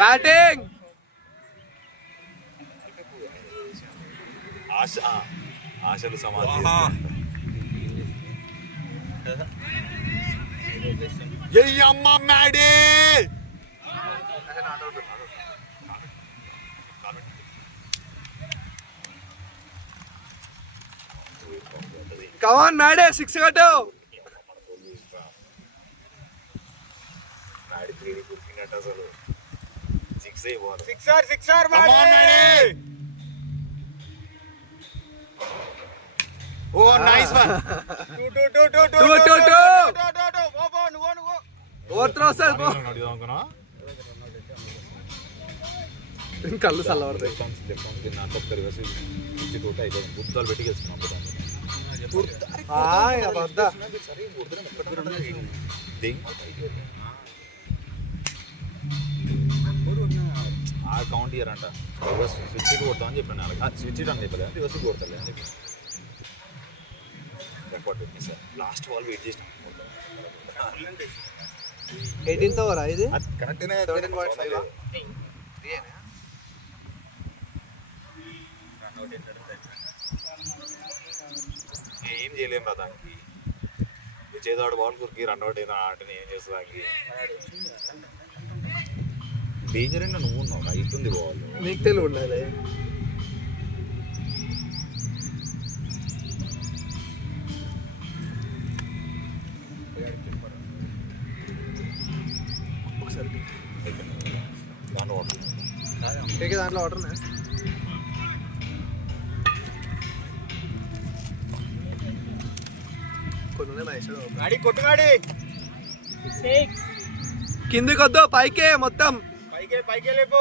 బ్యాటింగ్ ఆశలు సమాధి అమ్మ మ్యాడీ కమాన్ మ్యాడే 6 కొట్టు. సిక్సర్ ఓ నైస్ వన్. కళ్ళు చల్లబడతాయి. బుద్ధాలు పెట్టికేస్తున్నాం ఆ కౌంట్ ఇయర్ అంట. రివర్స్ స్విచ్ కొడతాం అని చెప్పాను వాళ్ళకి. స్విచ్ అని చెప్పలేదు, రివర్స్ కొడతాలే అని చెప్పి లాస్ట్ బాల్ వెయిట్ చేసిన 18th ఓవర్ ఇది. కరెక్ట్నే 17.5. ఏం చేయలేము రా దానికి. చేదాడు బాల్ కురికి రన్ అవుట్ అయినా ఆటని ఏం చేస్తా దానికి. డేంజర్ అయినా నువ్వు ఉన్నావు, హైట్ ఉంది బాల్. నీకు తెలివి ఉండాలి. దాంట్లో వాటర్ కిందికి వద్దు, పైకే మొత్తం పైకే లేపు.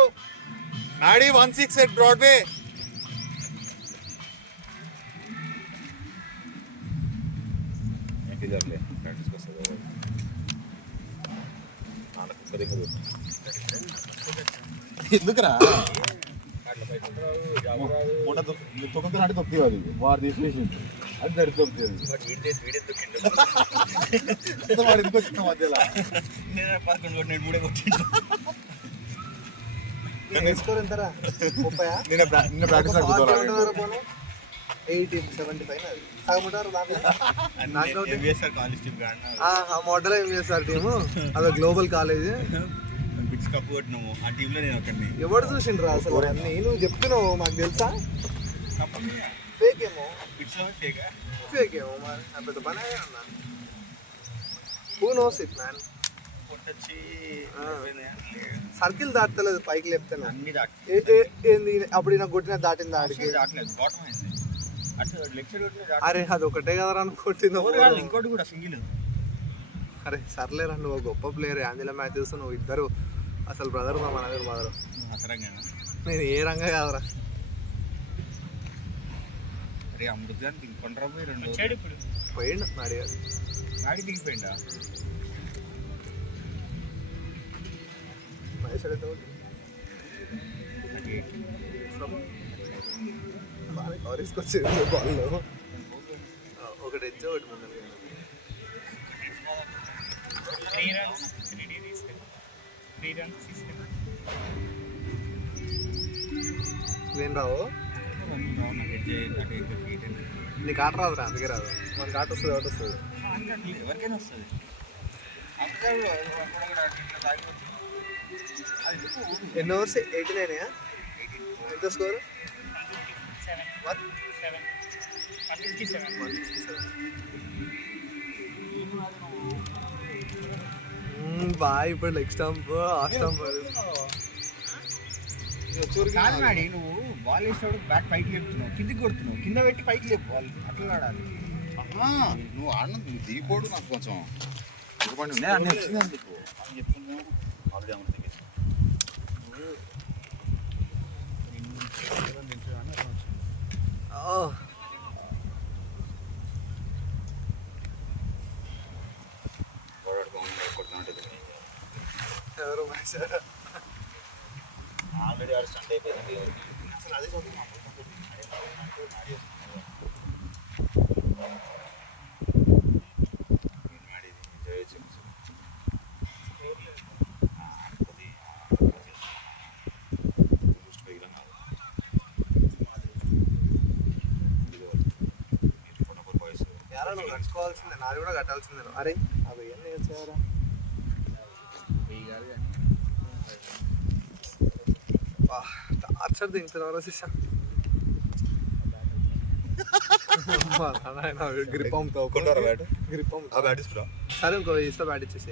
నాడి 1-6 ఎట్ బ్రాడ్వే. ఎందుకురా తొక్కనాటి తొక్కి అది వాడు తీసేసి అది దరి తొక్కేది. వాడు ఎందుకు వచ్చిన మధ్యలో నిన్న ప్రాక్టీస్ నడుపుతారు. 1875 మోడల్ ఎంవిఎస్ఆర్ టీము. అదే గ్లోబల్ కాలేజ్. ఆ టీంలో నేను ఒకరిని. ఎవరు చూసిండ్రా అసలు అన్నీ? నువ్వు చెప్తున్నావు మాకు తెలుసా? ఫేక్ ఏమో, ఫేక్ ఏమో మరి. పెద్ద పని అన్నా. Who knows it man. Circle దాటలేదు, పైకి లేపుతాను. ఏంది అప్పుడు నాకు కొట్టిన దాటింది ఆడికి. అరే అది ఒకటే కదరా కొట్టింది. ఇంకోటి కూడా సింగిల్. అరే సర్లేరా, నువ్వు గొప్ప ప్లేయర్. ఆంజలా మ్యాథ్యూస్ నువ్వు ఇద్దరు అసలు బ్రదర్. మా మనగారు మదరు. నేను ఏ రంగా కాదురా. పోయిండు నాడి దిగిపోయిందా? బాగా కవరేసుకొచ్చింది బాల్లో. ఒకటి తెచ్చి ఒకటి ముందు నేను రావు. నీకు ఆట రాదురా, అందుకే రాదు. మనకి ఆట వస్తుంది, ఆట వస్తుంది. ఎవరికైనా వస్తుంది. ఎన్ని ఓవర్స్? 89. ఎంత స్కోర్? 157. బాగా ఇప్పుడు లెగ్ స్టాంప్, ఆఫ్ స్టాంప్. కాదు నువ్వు బాల్ వేసినప్పుడు బ్యాట్ పైకి లేపుతున్నావు, కిందికి కొడుతున్నావు. కింద పెట్టి పైకి లేపు వాళ్ళు, అట్లా ఆడాలి. నువ్వు ఆడిన దిగిపోడు. నాకు కొంచెం అన్ని వచ్చింది అందుకు అని చెప్తున్నాను. ఆల్రెడీ అమృత ఎవరు ఆల్రెడీ ఆడ స్టంట్ అయిపోయింది. అసలు అదే చదువు నడుచుకోవాల్సిందే. నాది కూడా కట్టాల్సిందే. అరే అవి ఏం చేయారా టార్చర్ దించుతున్నారా శిష్య. గ్రిప్ అమ్ముతావు, గ్రిప్ అమ్ముతావు. సరే ఇంకో ఇస్తా బ్యాట్ ఇచ్చేసి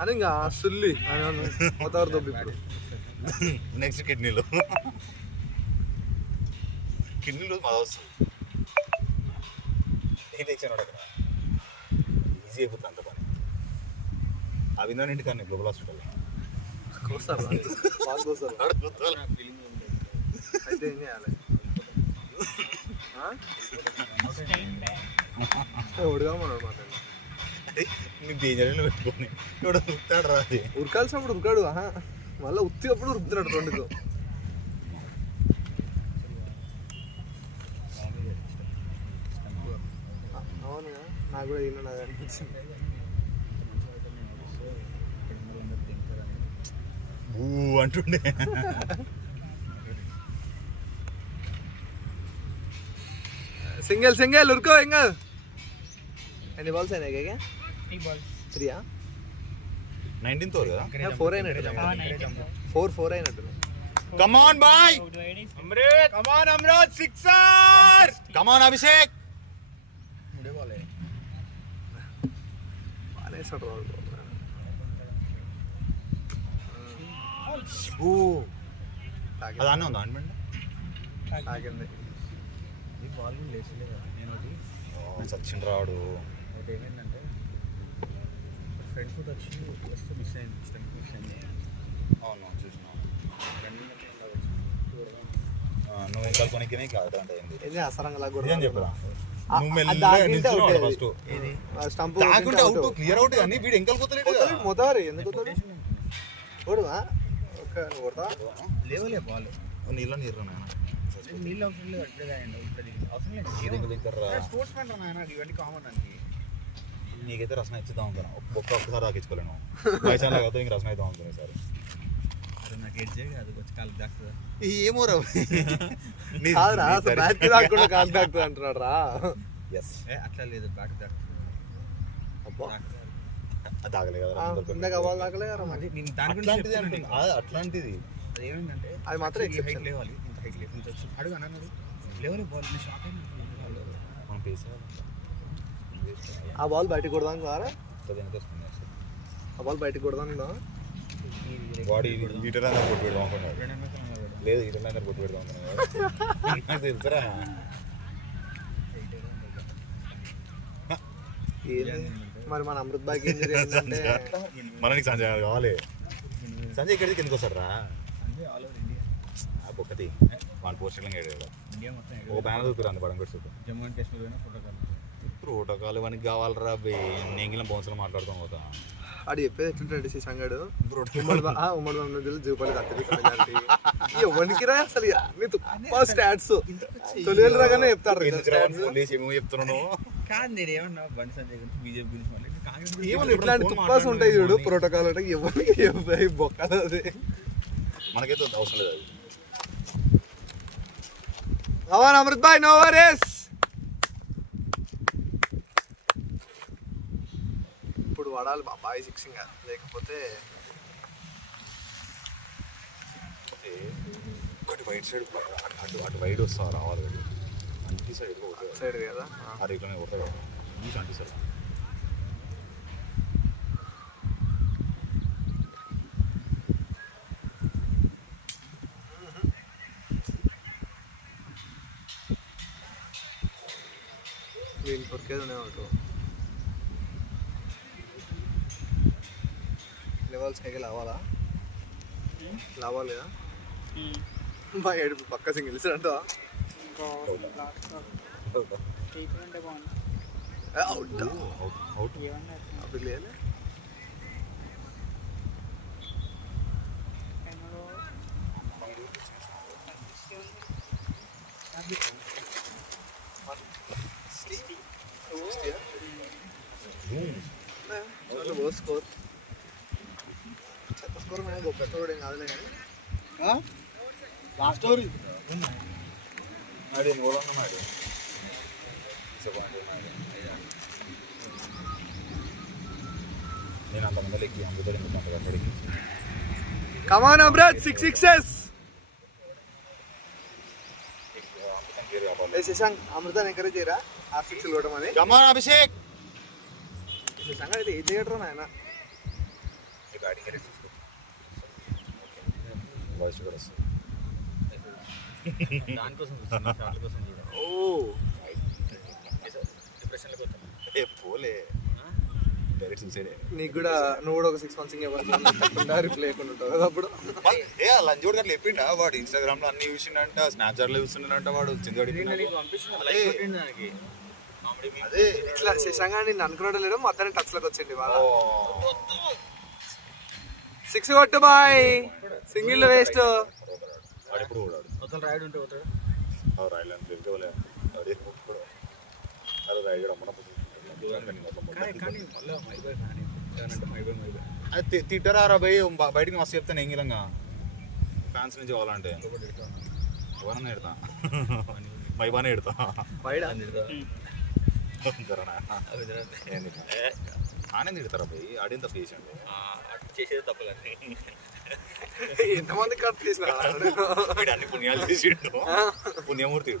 అని ఇంకా సుల్లి అని పోతారు దొబ్బి. ఇప్పుడు నెక్స్ట్ కిడ్నీలు మాది వస్తుంది. ఏం తెచ్చాను అక్కడ ఈజీ అయిపోతుంది అంత పని. అవిందా ఇంటికి కానీ గ్లోబల్ హాస్పిటల్ కోస్తారు బాగా కోస్తారు. అయితే ఏం చేయాలి? ఉడగా మనోడు మాట్లాడి నీకు డేంజర్గా పెట్టుకొని ఇక్కడ ఉరుకుతాడు రా. అది ఉరకాల్సినప్పుడు ఉరకాడు, మళ్ళీ ఉత్తినప్పుడు ఉరుకుతున్నాడు రెండుతో. అవునుగా నాకు కూడా ఈయన నాకు అనిపించింది. ఊ అంటుండే. సింగిల్ సింగిల్ ఉరుకో ఇంకా. ఎన్ని బాల్స్ అయినాయి? 3 19th ఓవర్ కదా? 4 అయినట్టు. 4 అయినట్టు. Come on, boy! Amrit, come on, Amrit, sixer! Come on, Abhishek! బాగానే వేసాడు వాడు. అది అన్నీ ఉందా ఆయింట్మెంట్? తాగింది. సచిన్ రాడు. ఏమైందంటే ఫ్రంట్ ఫుట్ వచ్చి జస్ట్ మిస్ అయింది. అవును చూసినా. నువ్వు ఇంకా కొనికినే కాదు అంటే ఏంది అసరంగా ఏం చెప్పరా? స్టంప్ క్లియర్ అవుట్ కానీ వీడు ఎంకల్ పోతలేడు. మొదలు ఎందుకు కొడువా కొడతా లేవలే బాల్ నీళ్ళు నీరు నాయన. నీళ్ళు అవసరం లేదు, అట్లే అవసరం లేదు. స్పోర్ట్స్ మ్యాన్ నాయన, ఇవన్నీ కామన్ అండి. నీకైతే రసన ఇచ్చిద్దాం అనుకున్నా. ఒక్కసారి తాకించుకోలేను. పైసలు కదా ఇంక రసన ఇద్దాం అనుకున్నా సార్. అది నాకు ఎడ్జే కాదు, వచ్చి కాలు దాక్కుదా. ఏమో రా కాదురా, బ్యాట్కి దాక్కుండా కాలు దాక్కుతుంది అంటున్నాడు రా. అట్లా లేదు, బ్యాట్ దాక్కుతుంది. అబ్బా తాగలే కదా ఇందాక బాల్ దాకలేరా మరి. నేను దాని గురించి అట్లాంటిది. అది ఏమైందంటే అది మాత్రం ఈ హైట్ లేవాలి, ఇంత హైట్ లేదు. అడుగు అన్నాడు లేవలే బాల్, నేను షాక్ అయినా. మనం పేసాలి. ఆ బాల్ బయటకు కొడదాం కారా? ఆ బాల్ బయటకు కొడదాం. బాడీ ఈటర్ అందరు కొట్టు పెడదాం అనుకున్నాడు. లేదు ఈటర్ అందరు కొట్టు పెడదాం అనుకున్నాడు. తెలుసురా మరి మన అమృత్ బాగ్ ఇంజరీ ఏంటంటే మనకి సంజయ్ కావాలి. సంజయ్ ఇక్కడికి ఎందుకు వస్తాడు రా? ఆల్ ఓవర్ ఇండియా ఒకటి వన్ పోస్టర్ ఇండియా మొత్తం ఒక బ్యానర్ చూపుతారు అంత పడం పెట్టి జమ్మూ అండ్ కాశ్మీర్ పోయినా ప్రోటోకాల్ ఇవన్నీ కావాలరా. నేంగిలం బౌన్స్లో మాట్లాడుతాం పోతా. ఆడు చెప్పేది ఎట్లుంటాడు సంగాడు. ఉమ్మడి బంధువులు జూపల్లి అత్యధిక ఎవరికి రా అసలు స్టాట్స్ తొలి రాగానే చెప్తారు. ఏమో చెప్తున్నాను కాదు, నేను ఏమన్నా బండి సంజయ్ గురించి, బీజేపీ గురించి ఇట్లాంటి తుప్పాస్ ఉంటాయి చూడు. ప్రోటోకాల్ అంటే ఎవరికి బొక్కలు. అది మనకైతే అవసరం లేదు. అది అవన్ అమృత్ భాయ్, నో వరీస్. ఇప్పుడు వాడాలి బాబాయ్ సిక్సింగ్, లేకపోతే ఒకటి వైట్ సైడ్ అటు వైడ్ వస్తా రావాలి. అంటి సైడ్ సైడ్ కదా అది ఇట్లా కొడతాయి కదా ఈ అంటి సైడ్. దీనికి కొరికేది ఉన్నాయి ఒకటి. లెవెల్స్ కైకి లావాలా? లావాలి కదా బాగా ఏడు పక్క సింగిల్ అంట. అప్పుడు లేదు స్కోర్ చెత్త స్కోర్ మీద గొప్ప స్కోర్ ఏం కాదులే కానీ లాస్ట్ ఓవర్ ఆడి ఓడన్నాడు. నేను అంత ముందర ఎక్కి అమృత ఎందుకు అంత కట్టడికి కమాన్ అమృత్ 6 6s ఏ శశాంక్ అమృతాన్ని ఎంకరేజ్ చేయరా ఆ 6 కొట్టడం అని కమాన్ అభిషేక్ శశాంక్ అయితే ఏం చేయటం నాయన బ్యాటింగ్ రేట్ చూసుకో వాయిస్ కూడా వస్తుంది దానికోసం చూస్తున్నా, షాట్ల కోసం చూడ. ఓ డిప్రెషన్లోకి వస్తాను. ఏ పోలే డైరెక్ట్ చూసేదే నీకు కూడా నువ్వు కూడా ఒక 6 months ఇంకా రిప్లై చేయకుండా ఉంటావు కదా అప్పుడు ఏ లంచోడు అట్లా చెప్పిండా వాడు ఇన్స్టాగ్రామ్ లో అన్ని చూసిండంట స్నాప్చాట్ లో చూస్తుండంట వాడు చిందోడి నీకు పంపిస్తున్నా, లైక్ కొట్టిండు దానికి. కామెడీ మీ అదే ఇట్లా శశాంక్ నేను అనుకున్నాడు లేడు అతనే టచ్ లోకి వచ్చింది వాళ్ళ 6 కొట్టు బాయ్ సింగిల్ వేస్ట్ వాడు ఎప్పుడు కూడా మొత్తం రాయుడు ఉంటే పోతాడు. రాయలని తెలుసుకోలే అదే రాయడం మన కానీ మళ్ళీ మైబాయ్ ఫ్యాన్ ఏమనంటే మైబాయ్ అది తిట్టరారా భయ్ బయటికి మస్తు చెప్తాను ఎంగిలంగా ఫ్యాన్స్ నుంచి కావాలంటే ఎవరన్నా ఎడతా మైబానే ఎడతా ఆనంద్ తిడతారా భయ్ ఆడింత పేషెంట్ చేసేది తప్పదండి. ఎంతమంది కట్ చేసిన అన్ని పుణ్యాలు చేసిండు పుణ్యమూర్తి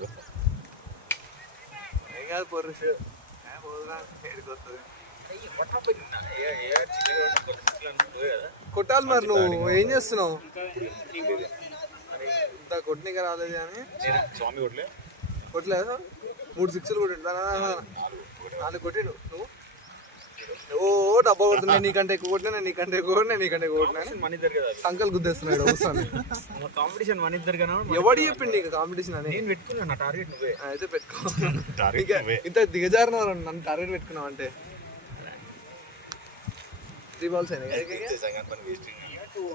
ఏం కాదు పొర్రు కొట్టాలి మరి నువ్వు ఏం చేస్తున్నావు ఇంత కొట్టినగా రాలేదు అని స్వామి కొట్లే కొట్టలేదు 3 6 కొట్టిండు 4 కొట్టిండు నువ్వు ఓ డబ్బా కొడుతున్నా నీకంటే ఎక్కువ కొట్టినా నేను నీకంటే ఎక్కువ కొట్టినా నీకంటే ఎక్కువ కొట్టినా మన ఇద్దరు కదా సంకల్ గుద్దేస్తున్నాడు వస్తాను కాంపిటీషన్ మన ఇద్దరు కదా. ఎవడు చెప్పిండు నీకు కాంపిటీషన్ అని నేను పెట్టుకున్నా నా టార్గెట్ నువ్వే. అయితే పెట్టుకో ఇంత దిగజారిన నన్ను టార్గెట్ పెట్టుకున్నావు అంటే 3 balls అయినాయి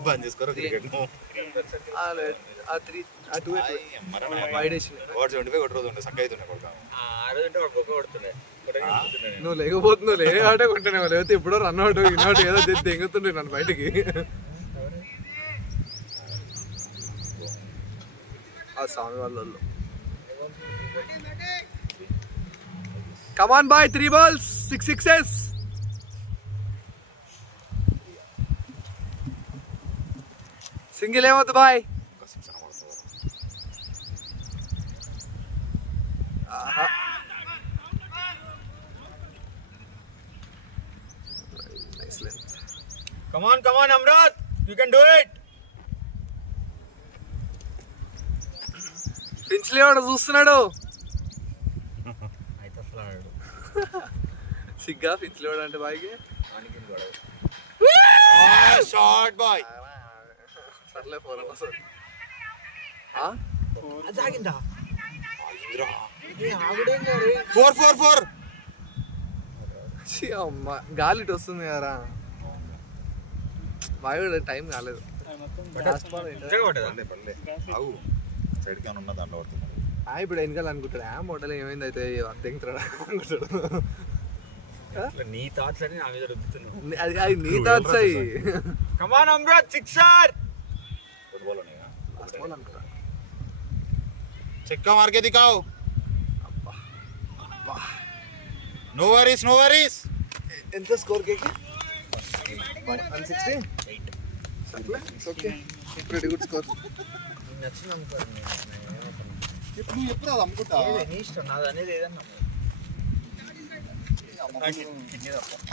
బంద్ చేసుకోరు క్రికెట్ వైడ్ వేసింది వాడు 25 కొట్టరోజు సక్క అవుతుండే కొడుకు ఆ రోజు అంటే వాడు బొక్క కొడుతుండే. నువ్వు లేకపోతున్నావు లే ఆటే కొట్టినావు లేకపోతే ఎప్పుడో రన్ అవుట్ ఇన్నౌట్ ఏదో దెంగుతుండే నన్ను బయటికి ఆ స్వామి వాళ్ళు come on boy 3 balls 6 6s single ఏమవుతుంది boy nice length Come on, Amrat, you can do it. ఫించ్లీ వాడు చూస్తున్నాడు అయితే అసలు ఆడాడు. సిగ్గా ఫించ్లీ వాడు అంటే బాయ్కి షార్ట్ బాయ్ సర్లే 4 runs అది ఆగిందా? 4 అమ్మ గాలి ఇటు వస్తుంది కదరా బాయ్ కూడా టైం కాలేదు నిజంగా పడ్డదా? పల్లె అవు సైడ్కి ఏమైనా ఉన్న దాంట్లో పడుతున్నాడు ఇప్పుడు వెనకాల అనుకుంటాడు మోడల్ ఏమైంది అయితే దిగుతాడు అనుకుంటాడు నీ థాట్స్ అని నా మీద రుద్దుతున్నావు. అది నీ థాట్స్ అయ్యి Come on, Amrat, sixer. Football ఉన్నాయా లాస్ట్ బాల్ అనుకుంటా చెక్కా మార్కే దికావు అబ్బా నో వరీస్ ఎంత స్కోర్ కేకి 160 ఓకే ప్రెటీ గుడ్ స్కోర్ నచ్చింది అనుకోరు. ఇప్పుడు ఎప్పుడు అది అమ్ముకుంటా నీ ఇష్టం, నాది అనేది ఏదన్నా.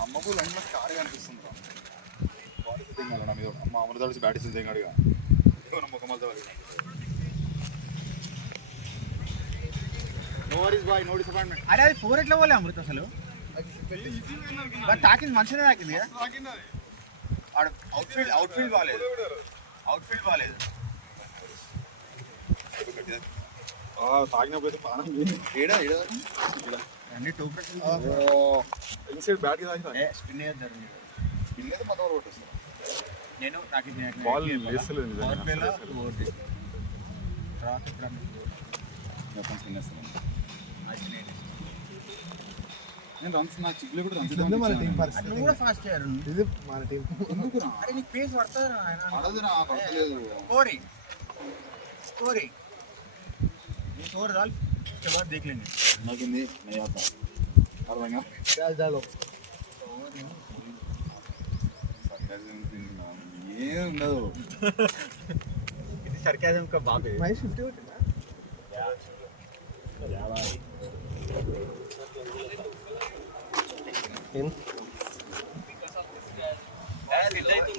అమ్మకూలు అన్నీ కారుగా అనిపిస్తుంది మీద అమ్మ అమలు తడిచి బ్యాటిస్ తెగాడుగా no worries boy no disappointment. అరే అది 4 ఎట్లా పోలే అమృత అసలు తాకింది మంచిగా తాకింది కదా అవుట్ఫీల్డ్ బాగాలేదు తాగినప్పుడు పానం అన్ని 2% ఇన్సైడ్ బ్యాట్కి తాగిన స్పిన్ జరిగింది పిల్లలు మొత్తం కొట్టేస్తారు నేను నాకు బాల్ వేస్తలేదు నేను రన్స్ నా చిక్కులు కూడా రన్స్ నువ్వు కూడా ఫాస్ట్ చేయాలి ఇది మన టీం అరే నీకు పేస్ పడుతుంది పడదు నా పడలేదు स्कोरिंग ये और डाल के बाद देख लेंगे నాకు नहीं आता అర్థంగా डालो ఏం ఉండదు. ఇది సర్కాజం కా బాబే. మహేష్ 50 కొట్టిందా?